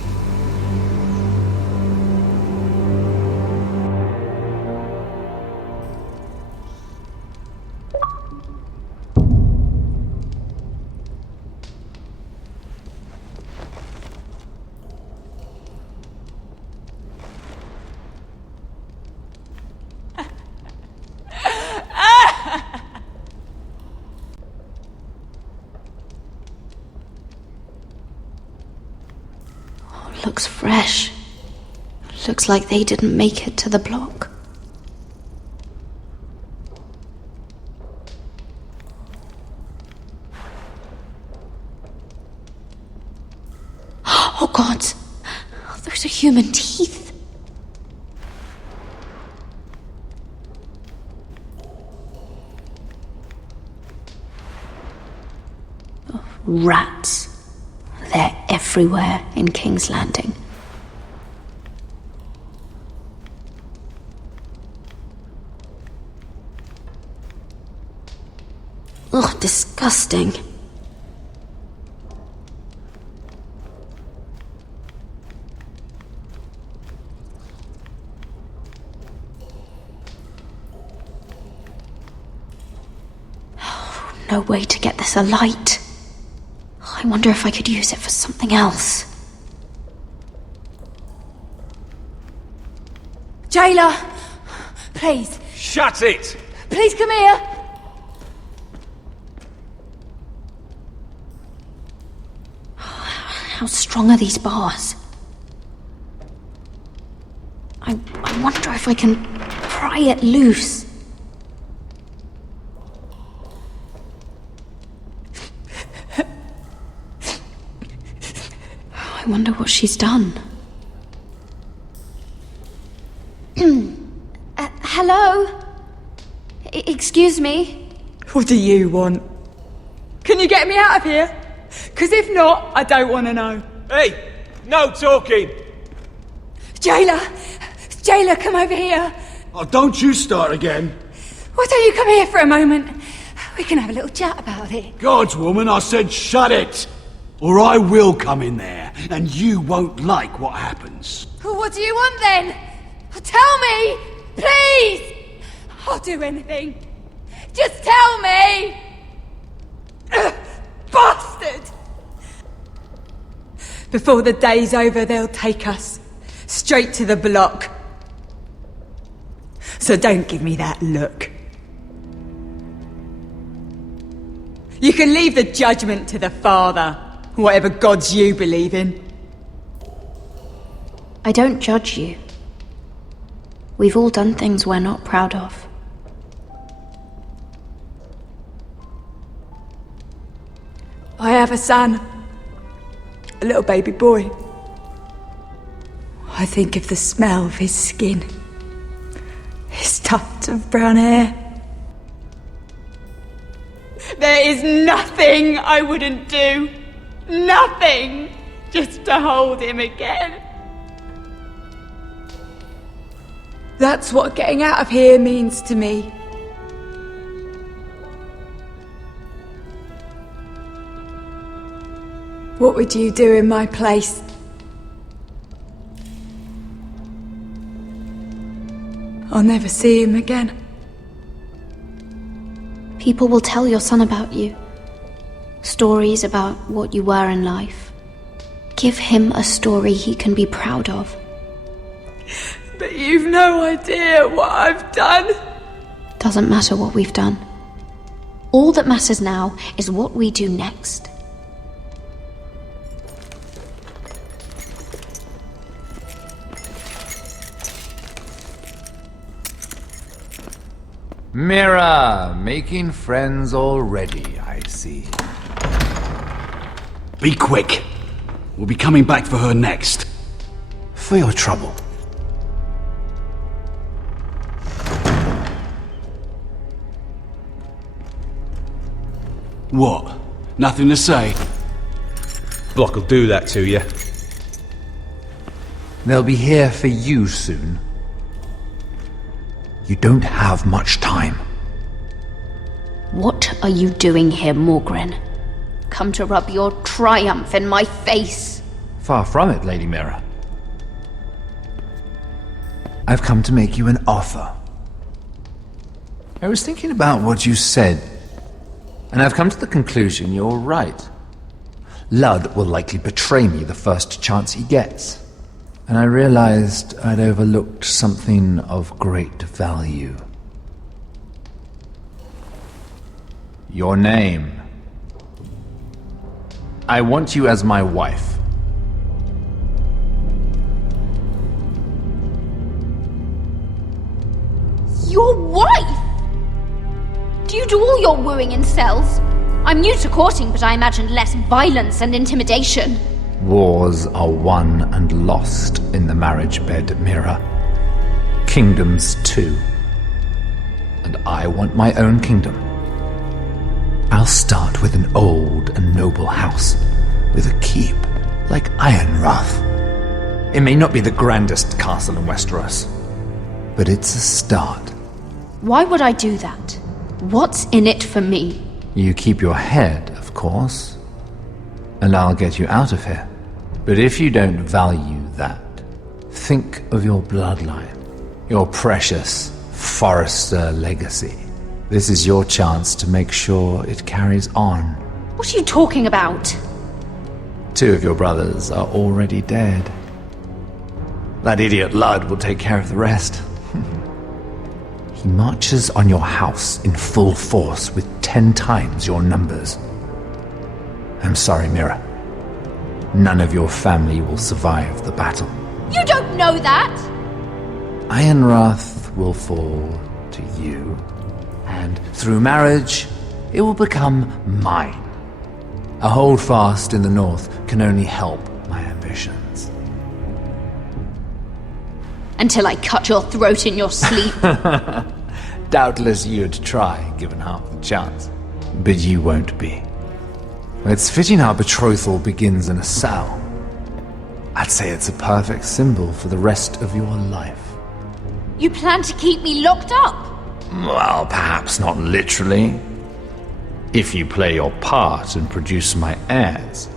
Looks fresh. Looks like they didn't make it to the block. Oh God! Those are human teeth. Oh, rats. They're everywhere in King's Landing. Ugh, disgusting. No way to get this alight. I wonder if I could use it for something else. Jailer! Please. Shut it! Please come here! How strong are these bars? I wonder if I can pry it loose. I wonder what she's done. Hello? Excuse me? What do you want? Can you get me out of here? Because if not, I don't want to know. Hey! No talking! Jailer! Jailer, come over here! Oh, don't you start again. Why don't you come here for a moment? We can have a little chat about it. Gods, woman, I said shut it! Or I will come in there, and you won't like what happens. Well, what do you want then? Tell me! Please! I'll do anything. Just tell me! Ugh, bastard! Before the day's over, they'll take us straight to the block. So don't give me that look. You can leave the judgment to the Father, whatever gods you believe in. I don't judge you. We've all done things we're not proud of. I have a son. A little baby boy. I think of the smell of his skin. His tuft of brown hair. There is nothing I wouldn't do. Nothing! Just to hold him again. That's what getting out of here means to me. What would you do in my place? I'll never see him again. People will tell your son about you. Stories about what you were in life. Give him a story he can be proud of. But you've no idea what I've done. Doesn't matter what we've done. All that matters now is what we do next. Mira, making friends already, I see. Be quick. We'll be coming back for her next. For your trouble. What? Nothing to say? Block will do that to you. They'll be here for you soon. You don't have much time. What are you doing here, Morgren? Come to rub your triumph in my face? Far from it, Lady Mira. I've come to make you an offer. I was thinking about what you said, and I've come to the conclusion you're right. Ludd will likely betray me the first chance he gets. And I realized I'd overlooked something of great value. Your name. I want you as my wife. Your wife? Do you do all your wooing in cells? I'm new to courting, but I imagined less violence and intimidation. Wars are won and lost in the marriage bed, Mira. Kingdoms too. And I want my own kingdom. I'll start with an old and noble house, with a keep, like Ironrath. It may not be the grandest castle in Westeros, but it's a start. Why would I do that? What's in it for me? You keep your head, of course, and I'll get you out of here. But if you don't value that, think of your bloodline, your precious Forrester legacy. This is your chance to make sure it carries on. What are you talking about? 2 of your brothers are already dead. That idiot Ludd will take care of the rest. He marches on your house in full force with 10 times your numbers. I'm sorry, Mira. None of your family will survive the battle. You don't know that! Ironrath will fall to you, and through marriage, it will become mine. A holdfast in the north can only help my ambitions. Until I cut your throat in your sleep. Doubtless you'd try, given half the chance. But you won't be. It's fitting our betrothal begins in a cell. I'd say it's a perfect symbol for the rest of your life. You plan to keep me locked up? Well, perhaps not literally. If you play your part and produce my heirs.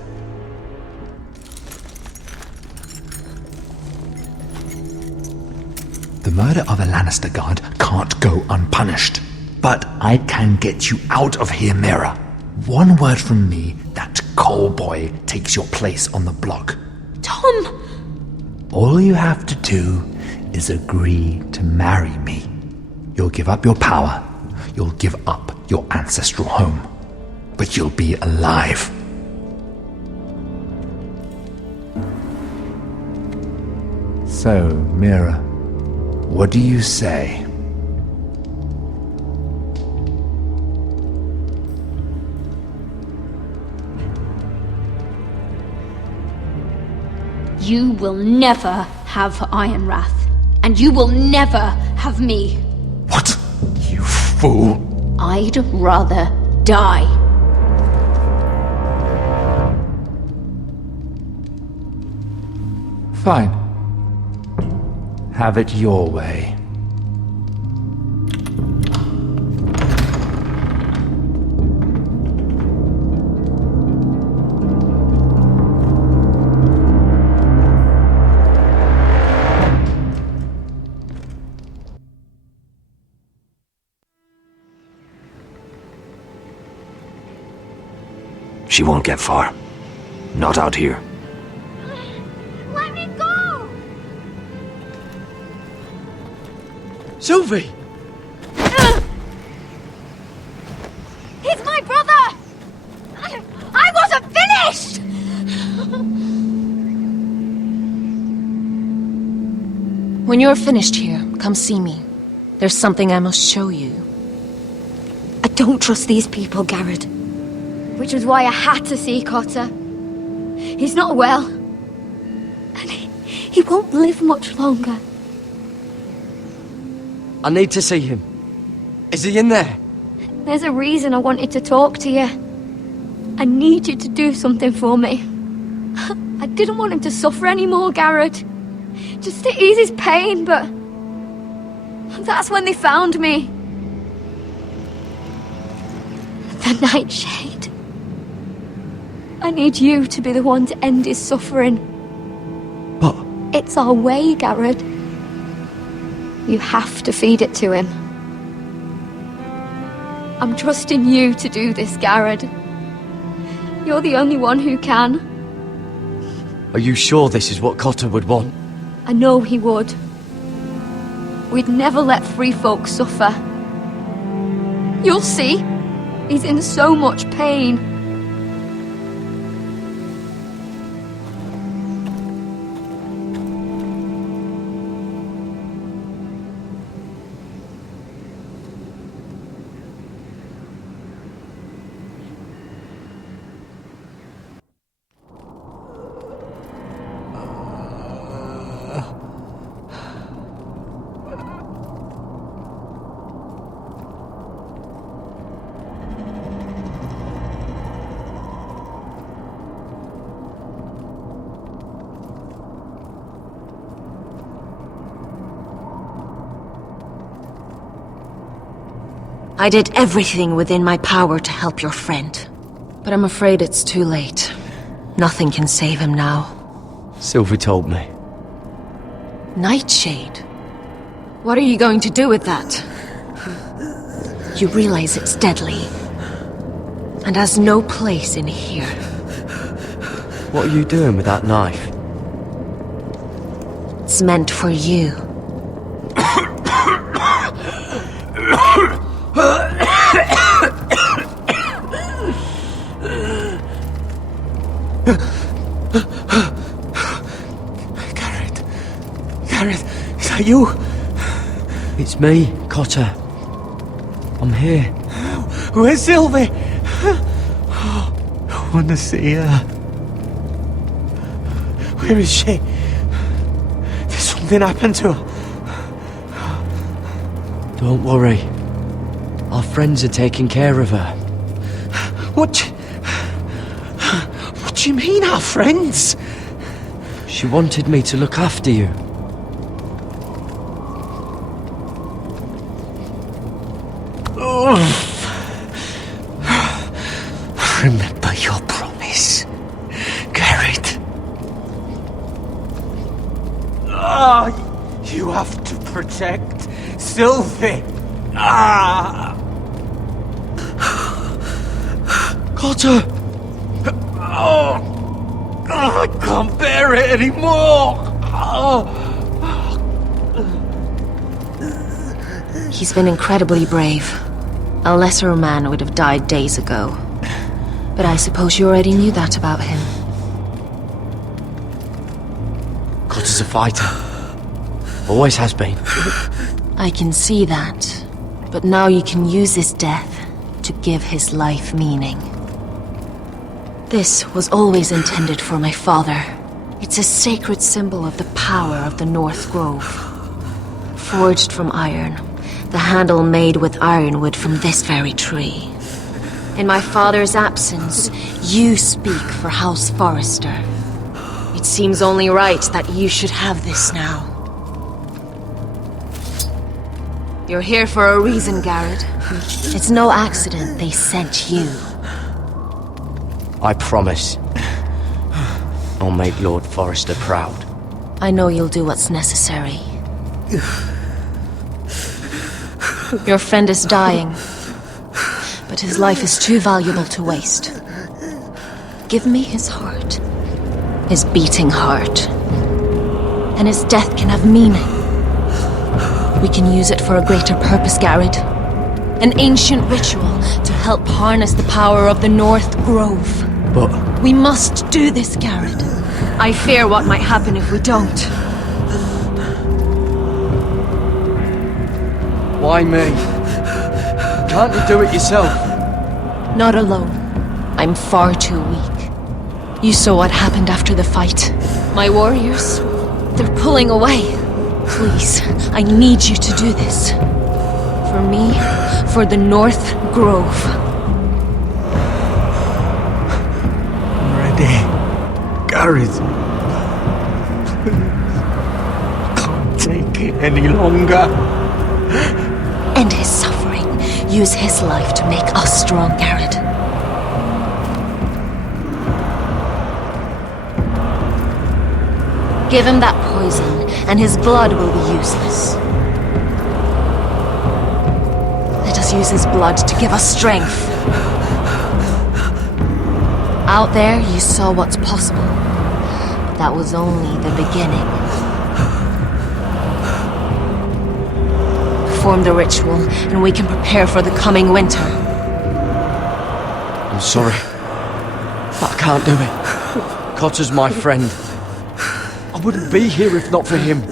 The murder of a Lannister guard can't go unpunished. But I can get you out of here, Mira. One word from me, that coal boy takes your place on the block. Tom! All you have to do is agree to marry me. You'll give up your power. You'll give up your ancestral home. But you'll be alive. So, Mira, what do you say? You will never have Ironrath. And you will never have me. What? You fool! I'd rather die. Fine. Have it your way. She won't get far. Not out here. Let me go! Sylvie! He's my brother! I wasn't finished! When you're finished here, come see me. There's something I must show you. don't trust these people, Garrett. Which was why I had to see Cotter. He's not well. And he won't live much longer. I need to see him. Is he in there? There's a reason I wanted to talk to you. I need you to do something for me. I didn't want him to suffer anymore, Garrett. Just to ease his pain, but... that's when they found me. The Nightshade. I need you to be the one to end his suffering. But... it's our way, Garrett. You have to feed it to him. I'm trusting you to do this, Garrett. You're the only one who can. Are you sure this is what Cotter would want? I know he would. We'd never let free folk suffer. You'll see. He's in so much pain. I did everything within my power to help your friend. But I'm afraid it's too late. Nothing can save him now. Sylvie told me. Nightshade? What are you going to do with that? You realize it's deadly. And has no place in here. What are you doing with that knife? It's meant for you. Garrett, is that you? It's me, Cotter. I'm here. Where's Sylvie? I want to see her. Where is she? Did something happen to her? Don't worry. Our friends are taking care of her. What do you mean, our friends? She wanted me to look after you. Remember your promise, Garrett. You have to protect Sylvie. Cotter! I can't bear it anymore. He's been incredibly brave. A lesser man would have died days ago. But I suppose you already knew that about him. Cotter's a fighter. Always has been. I can see that. But now you can use his death to give his life meaning. This was always intended for my father. It's a sacred symbol of the power of the North Grove. Forged from iron, the handle made with ironwood from this very tree. In my father's absence, you speak for House Forrester. It seems only right that you should have this now. You're here for a reason, Garrett. It's no accident they sent you. I promise. I'll make Lord Forrester proud. I know you'll do what's necessary. Your friend is dying, but his life is too valuable to waste. Give me his heart, his beating heart, and his death can have meaning. We can use it for a greater purpose, Garrett. An ancient ritual to help harness the power of the North Grove. But... we must do this, Garrett. I fear what might happen if we don't. Why me? Can't you do it yourself? Not alone. I'm far too weak. You saw what happened after the fight. My warriors, they're pulling away. Please, I need you to do this. For me, for the North Grove. I'm ready. Gareth. Can't take it any longer. End his suffering. Use his life to make us strong, Garrett. Give him that poison, and his blood will be useless. Let us use his blood to give us strength. Out there, you saw what's possible. But that was only the beginning. Perform the ritual, and we can prepare for the coming winter. I'm sorry, but I can't do it. Cotter's my friend. I wouldn't be here if not for him.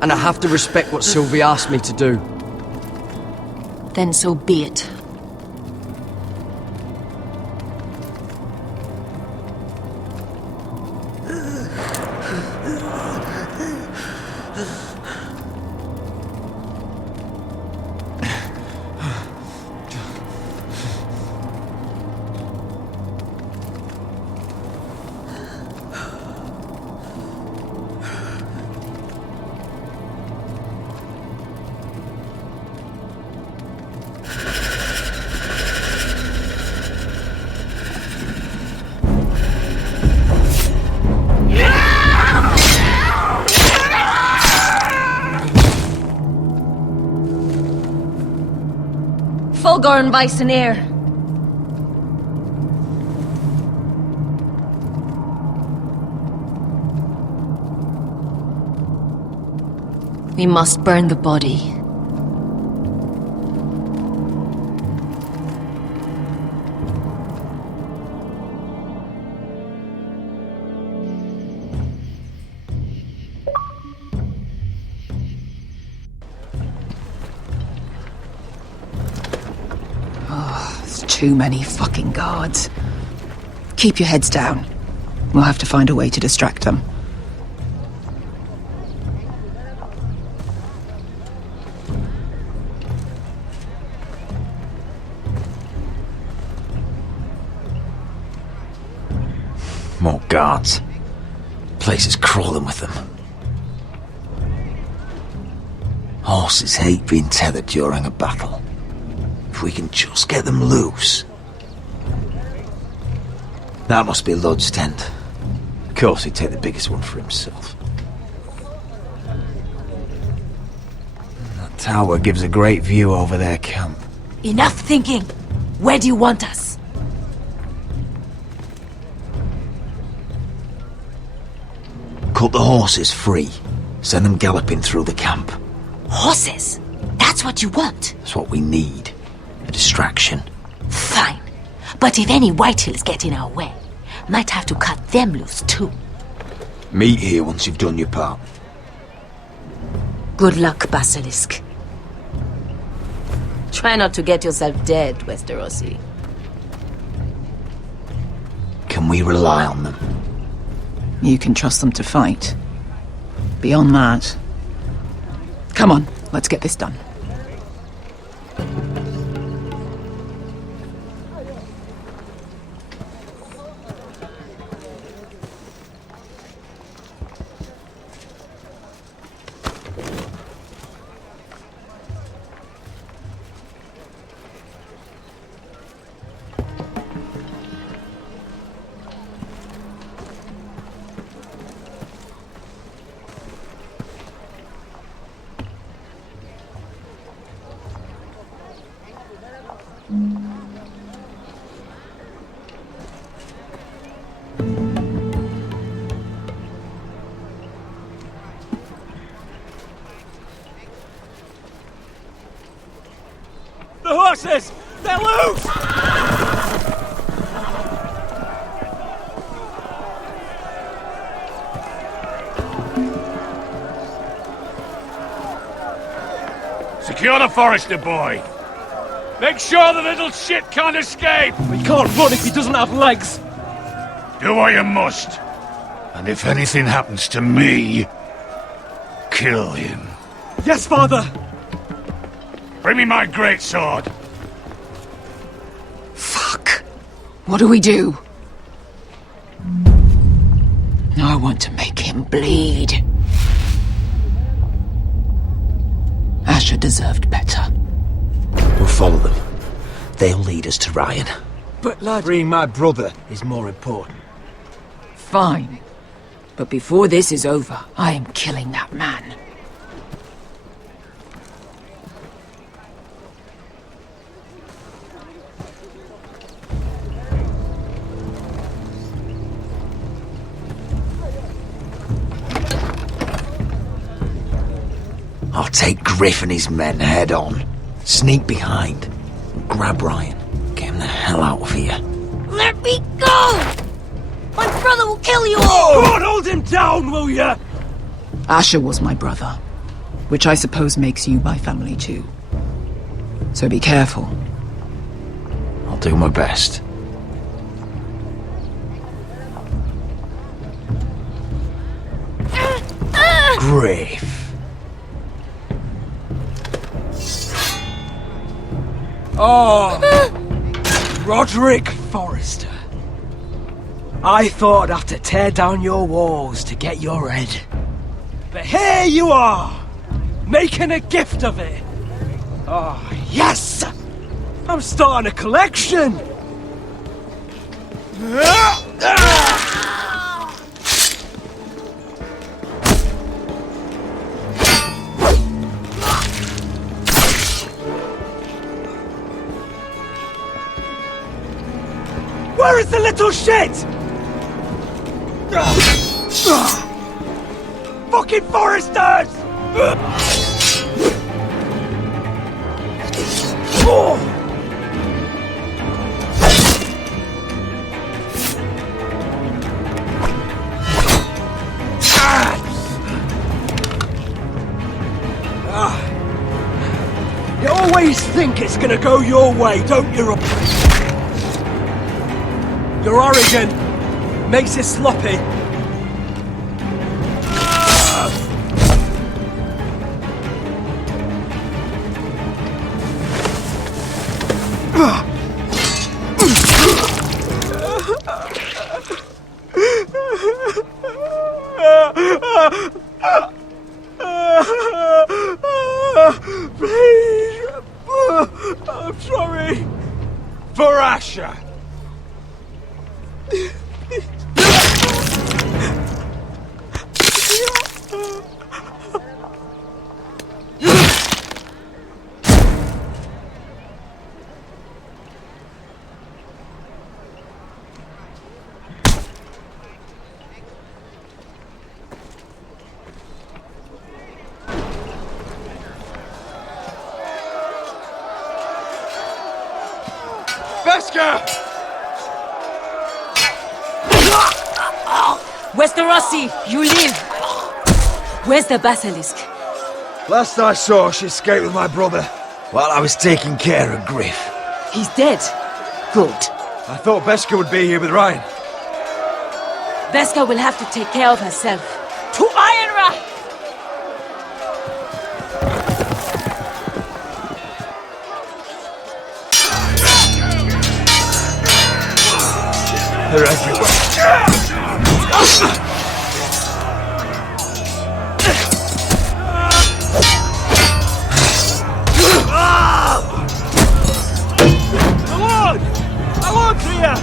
And I have to respect what Sylvie asked me to do. Then so be it. Fulgorn Bison-Air. We must burn the body. Too many fucking guards. Keep your heads down. We'll have to find a way to distract them. More guards. Place is crawling with them. Horses hate being tethered during a battle. If we can just get them loose. That must be Lud's tent. Of course he'd take the biggest one for himself. That tower gives a great view over their camp. Enough thinking! Where do you want us? Cut the horses free. Send them galloping through the camp. Horses? That's what you want? That's what we need. A distraction. Fine. But if any Whitehills get in our way, might have to cut them loose too. Meet here once you've done your part. Good luck, Basilisk. Try not to get yourself dead, Westerosi. Can we rely on them? You can trust them to fight. Beyond that... Come on, let's get this done. The horses! They're loose! Secure the Forester boy. Make sure the little shit can't escape! We can't run if he doesn't have legs! Do what you must. And if anything happens to me, kill him. Yes, Father! Bring me my greatsword. Fuck. What do we do? I want to make him bleed. Asher deserved better. We'll follow them. They'll lead us to Ryan. But lad, freeing my brother is more important. Fine. But before this is over, I am killing that man. I'll take Griff and his men head on. Sneak behind. And grab Ryan. Get him the hell out of here. Let me go! My brother will kill you all! Oh, God, hold him down, will ya? Asher was my brother, which I suppose makes you my family too. So be careful. I'll do my best. Griff. Oh, Roderick Forrester. I thought I'd have to tear down your walls to get your head. But here you are, making a gift of it. Oh, yes! I'm starting a collection! Where is the little shit? Fucking Foresters! You always think it's gonna go your way, don't you? You're arrogant. Makes it sloppy. Please. I'm sorry. For Asher. Westerosi, you live! Where's the basilisk? Last I saw, she escaped with my brother. While I was taking care of Griff. He's dead. Good. I thought Beskha would be here with Ryan. Beskha will have to take care of herself. To Ironra! They're everywhere. My lord's here!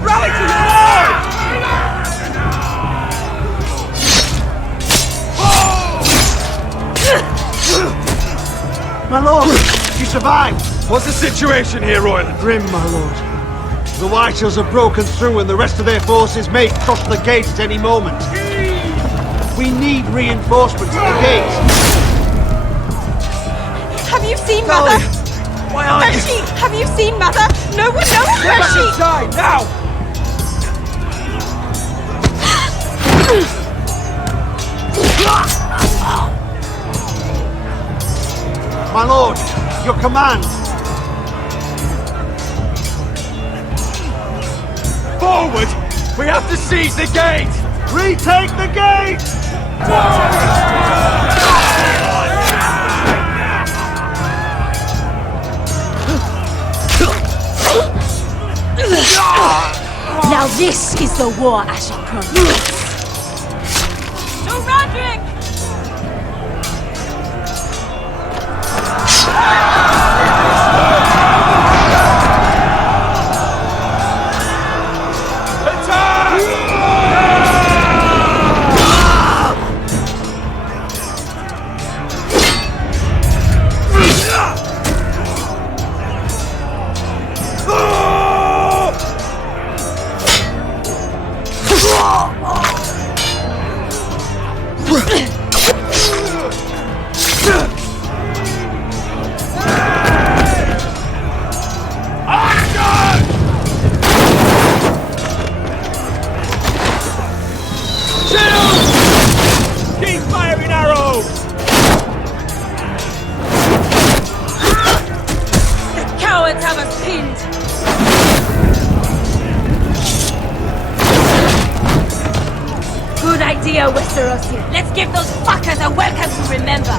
Rally to your lord! My lord, you survived! What's the situation here, Royland? Grim, my lord. The Whitehills have broken through and the rest of their forces may cross the gate at any moment. We need reinforcements at the gate. Have you seen Mother? Why aren't you? She? Have you seen Mother? No one knows where she... Inside, now! My lord, your command. forward! We have to seize the gate! Retake the gate! Now this is the war Asher promised. To Roderick! Keep firing arrows! The cowards have us pinned! Good idea, Westerosian. Let's give those fuckers a welcome to remember.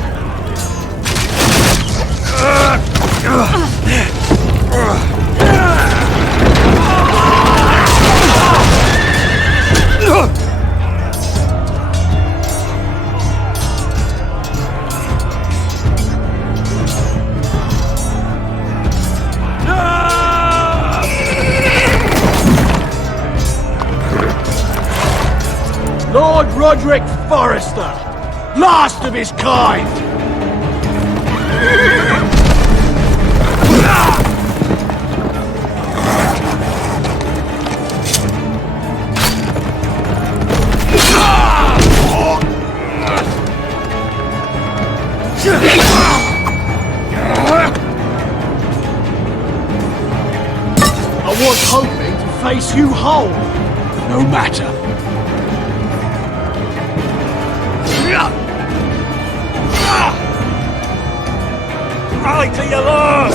Lord Roderick Forrester, last of his kind! I was hoping to face you whole. No matter. Rally to your lord!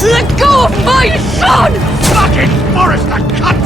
Let go of my son! Fucking Forrester cunt!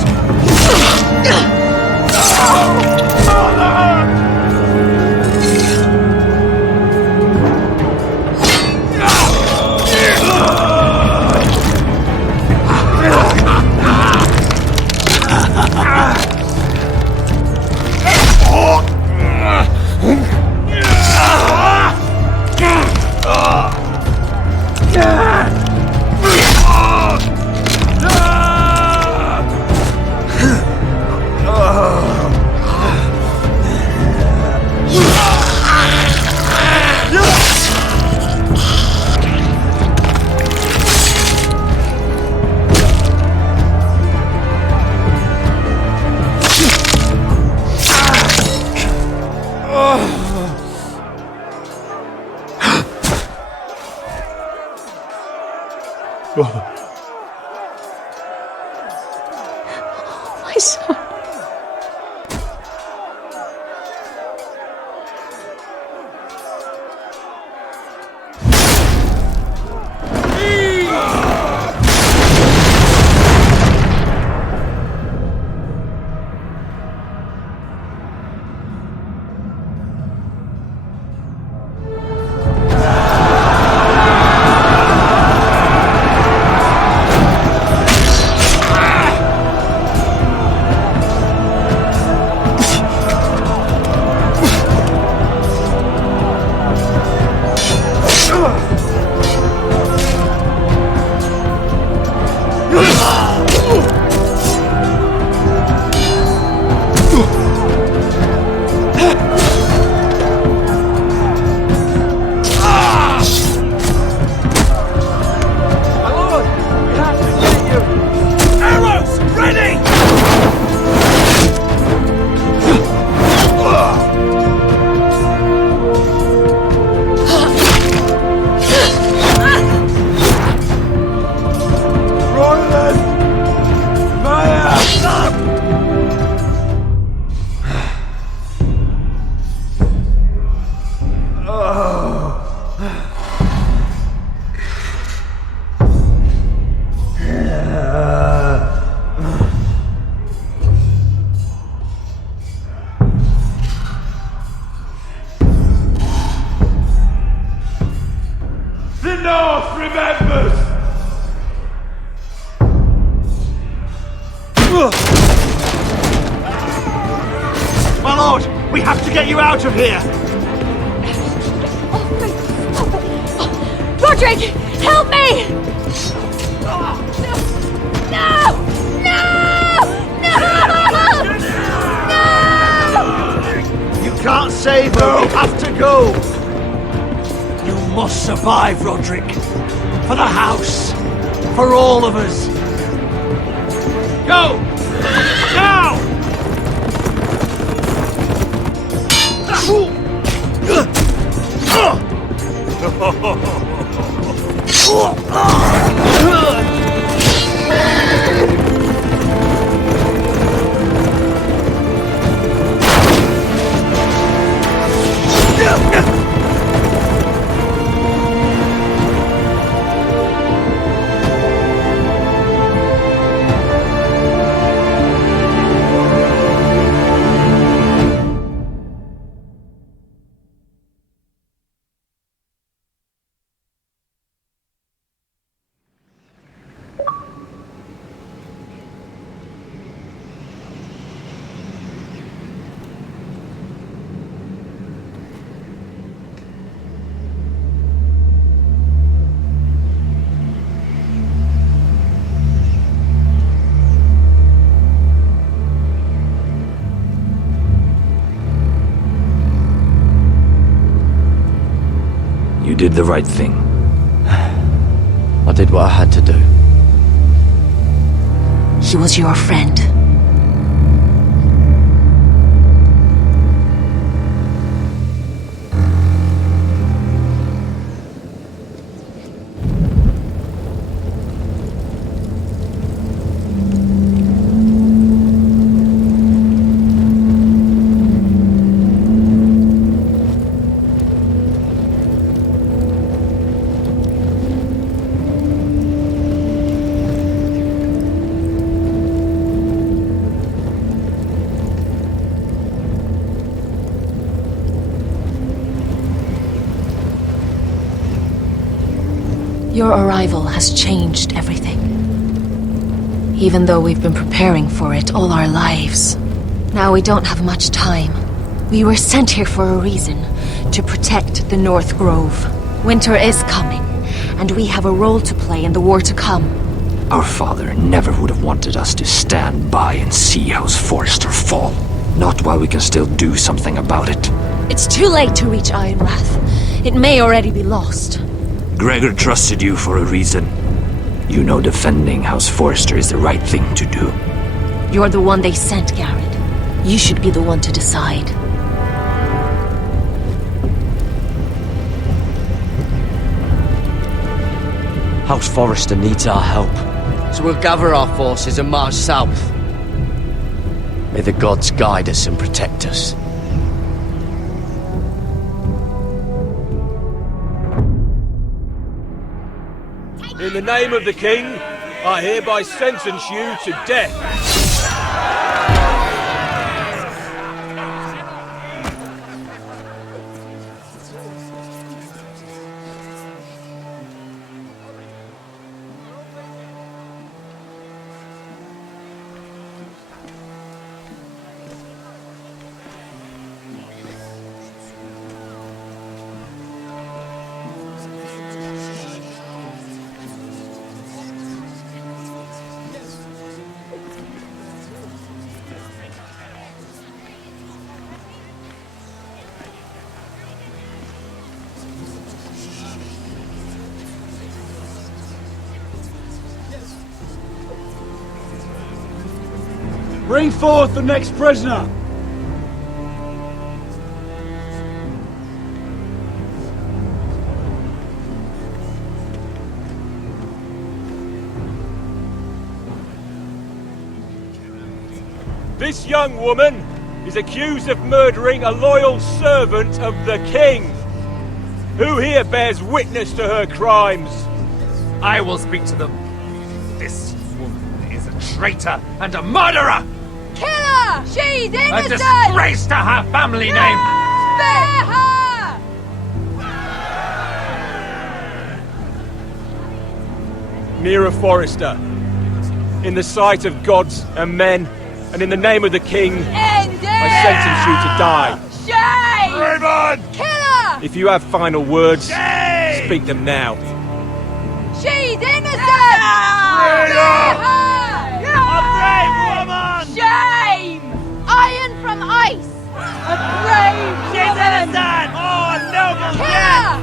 My son. lord! We have to get you out of here! Roderick, help me! No! No! You can't save her! We have to go! You must survive, Roderick. For the house. For all of us. Go! Now! You did the right thing. I did what I had to do. He was your friend. Your arrival has changed everything. Even though we've been preparing for it all our lives. Now we don't have much time. We were sent here for a reason. To protect the North Grove. Winter is coming, and we have a role to play in the war to come. Our father never would have wanted us to stand by and see House Forrester fall. Not while we can still do something about it. It's too late to reach Ironwrath. It may already be lost. Gregor trusted you for a reason. You know defending House Forrester is the right thing to do. You're the one they sent, Garrett. You should be the one to decide. House Forrester needs our help. So we'll gather our forces and march south. May the gods guide us and protect us. In the name of the king, I hereby sentence you to death. Bring forth the next prisoner! This young woman is accused of murdering a loyal servant of the king. Who here bears witness to her crimes? I will speak to them. This woman is a traitor and a murderer! Kill her! She's innocent! A disgrace to her family name! Spare her! Mira Forrester, in the sight of gods and men, and in the name of the king, End I sentence you to die. Shame! Raymond! Kill her! If you have final words, speak them now. She's innocent! Traitor! A brave woman! Shame! Iron from ice! A brave woman! She's innocent! Oh, noble! Kill her!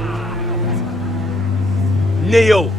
Kneel!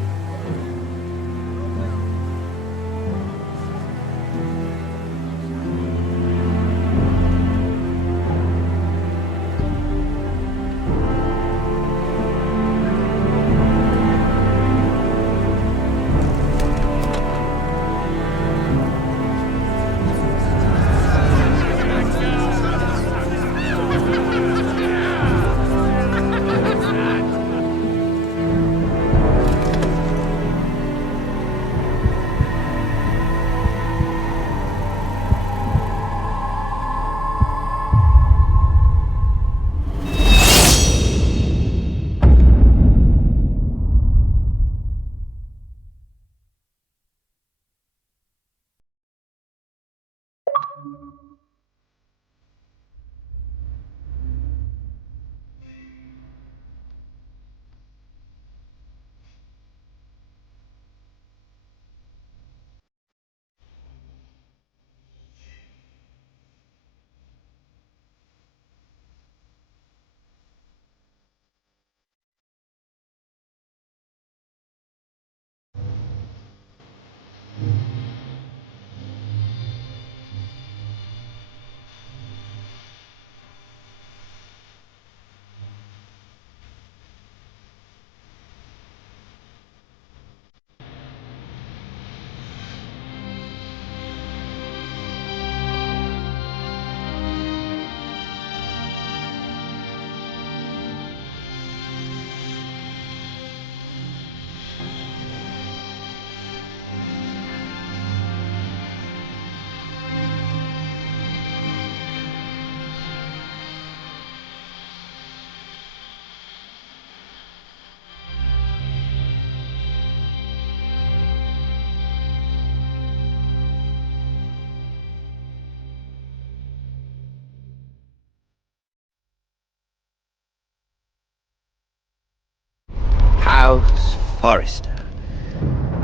House Forrester.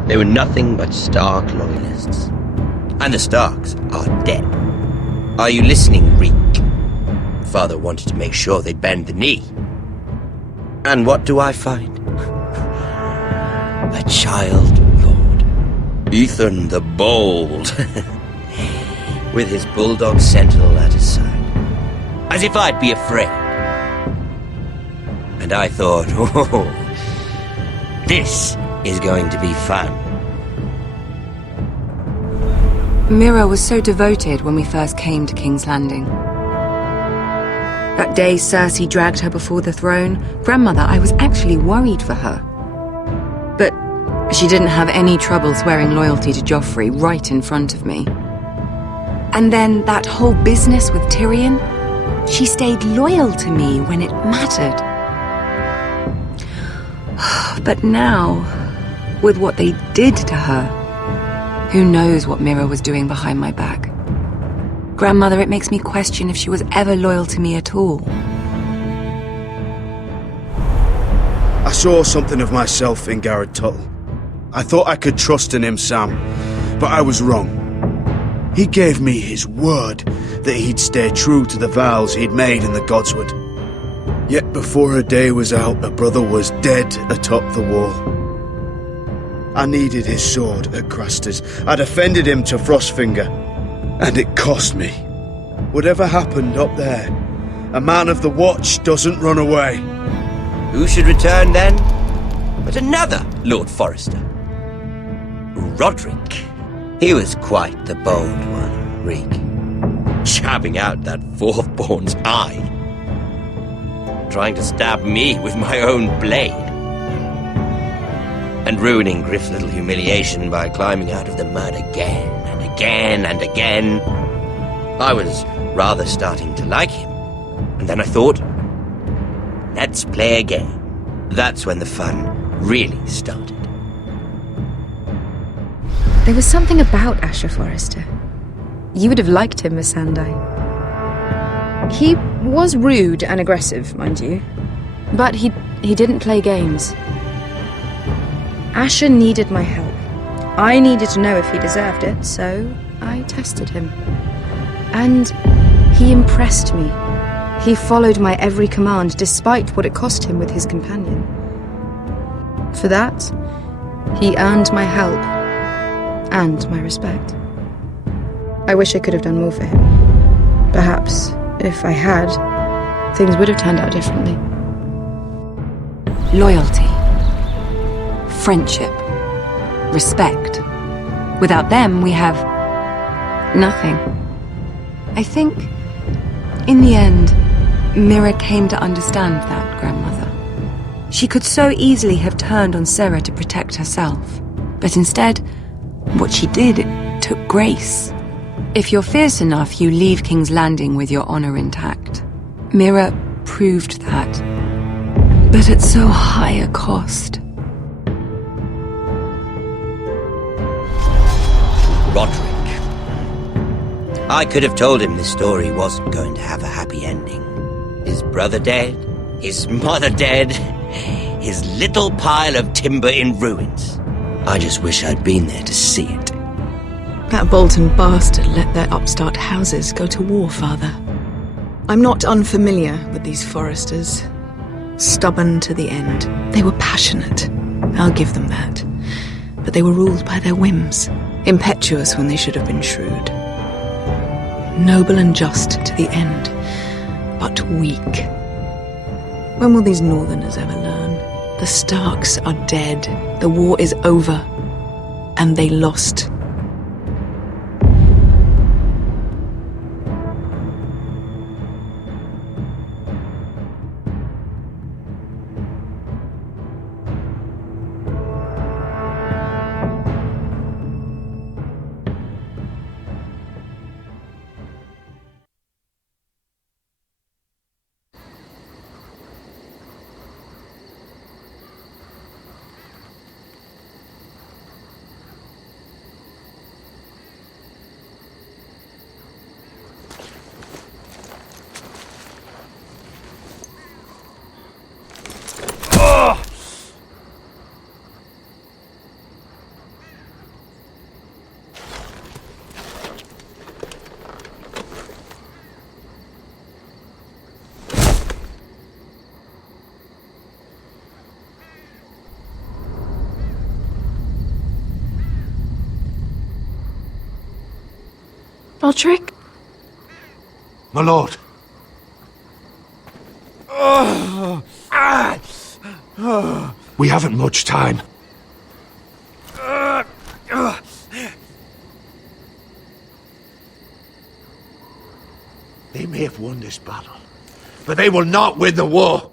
They were nothing but Stark loyalists. And the Starks are dead. Are you listening, Reek? Father wanted to make sure they'd bend the knee. And what do I find? A child lord. Ethan the Bold. With his bulldog sentinel at his side. As if I'd be afraid. And I thought, oh, this is going to be fun. Mira was so devoted when we first came to King's Landing. That day Cersei dragged her before the throne, Grandmother, I was actually worried for her. But she didn't have any trouble swearing loyalty to Joffrey right in front of me. And then that whole business with Tyrion, she stayed loyal to me when it mattered. But now, with what they did to her, who knows what Mira was doing behind my back? Grandmother, it makes me question if she was ever loyal to me at all. I saw something of myself in Garrett Tuttle. I thought I could trust in him, Sam, but I was wrong. He gave me his word that he'd stay true to the vows he'd made in the Godswood. Yet before a day was out, a brother was dead atop the wall. I needed his sword at Craster's. I defended him to Frostfinger, and it cost me. Whatever happened up there, a man of the Watch doesn't run away. Who should return then? But another Lord Forrester. Roderick. He was quite the bold one, Reek. Jabbing out that fourth-born's eye. Trying to stab me with my own blade. And ruining Griff's little humiliation by climbing out of the mud again and again and again. I was rather starting to like him. And then I thought, let's play a game. That's when the fun really started. There was something about Asher Forrester. You would have liked him, Miss Sandai. He was rude and aggressive, mind you. But he didn't play games. Asher needed my help. I needed to know if he deserved it, so I tested him. And he impressed me. He followed my every command, despite what it cost him with his companion. For that, he earned my help and my respect. I wish I could have done more for him. Perhaps, if I had, things would have turned out differently. Loyalty. Friendship. Respect. Without them, we have nothing. I think, in the end, Mira came to understand that, Grandmother. She could so easily have turned on Sarah to protect herself. But instead, what she did, it took grace. If you're fierce enough, you leave King's Landing with your honor intact. Mira proved that. But at so high a cost. Roderick. I could have told him this story wasn't going to have a happy ending. His brother dead, his mother dead, his little pile of timber in ruins. I just wish I'd been there to see it. That Bolton bastard let their upstart houses go to war, Father. I'm not unfamiliar with these Foresters. Stubborn to the end. They were passionate. I'll give them that. But they were ruled by their whims. Impetuous when they should have been shrewd. Noble and just to the end, but weak. When will these Northerners ever learn? The Starks are dead. The war is over. And they lost. Roderick? My lord. We haven't much time. They may have won this battle, but they will not win the war.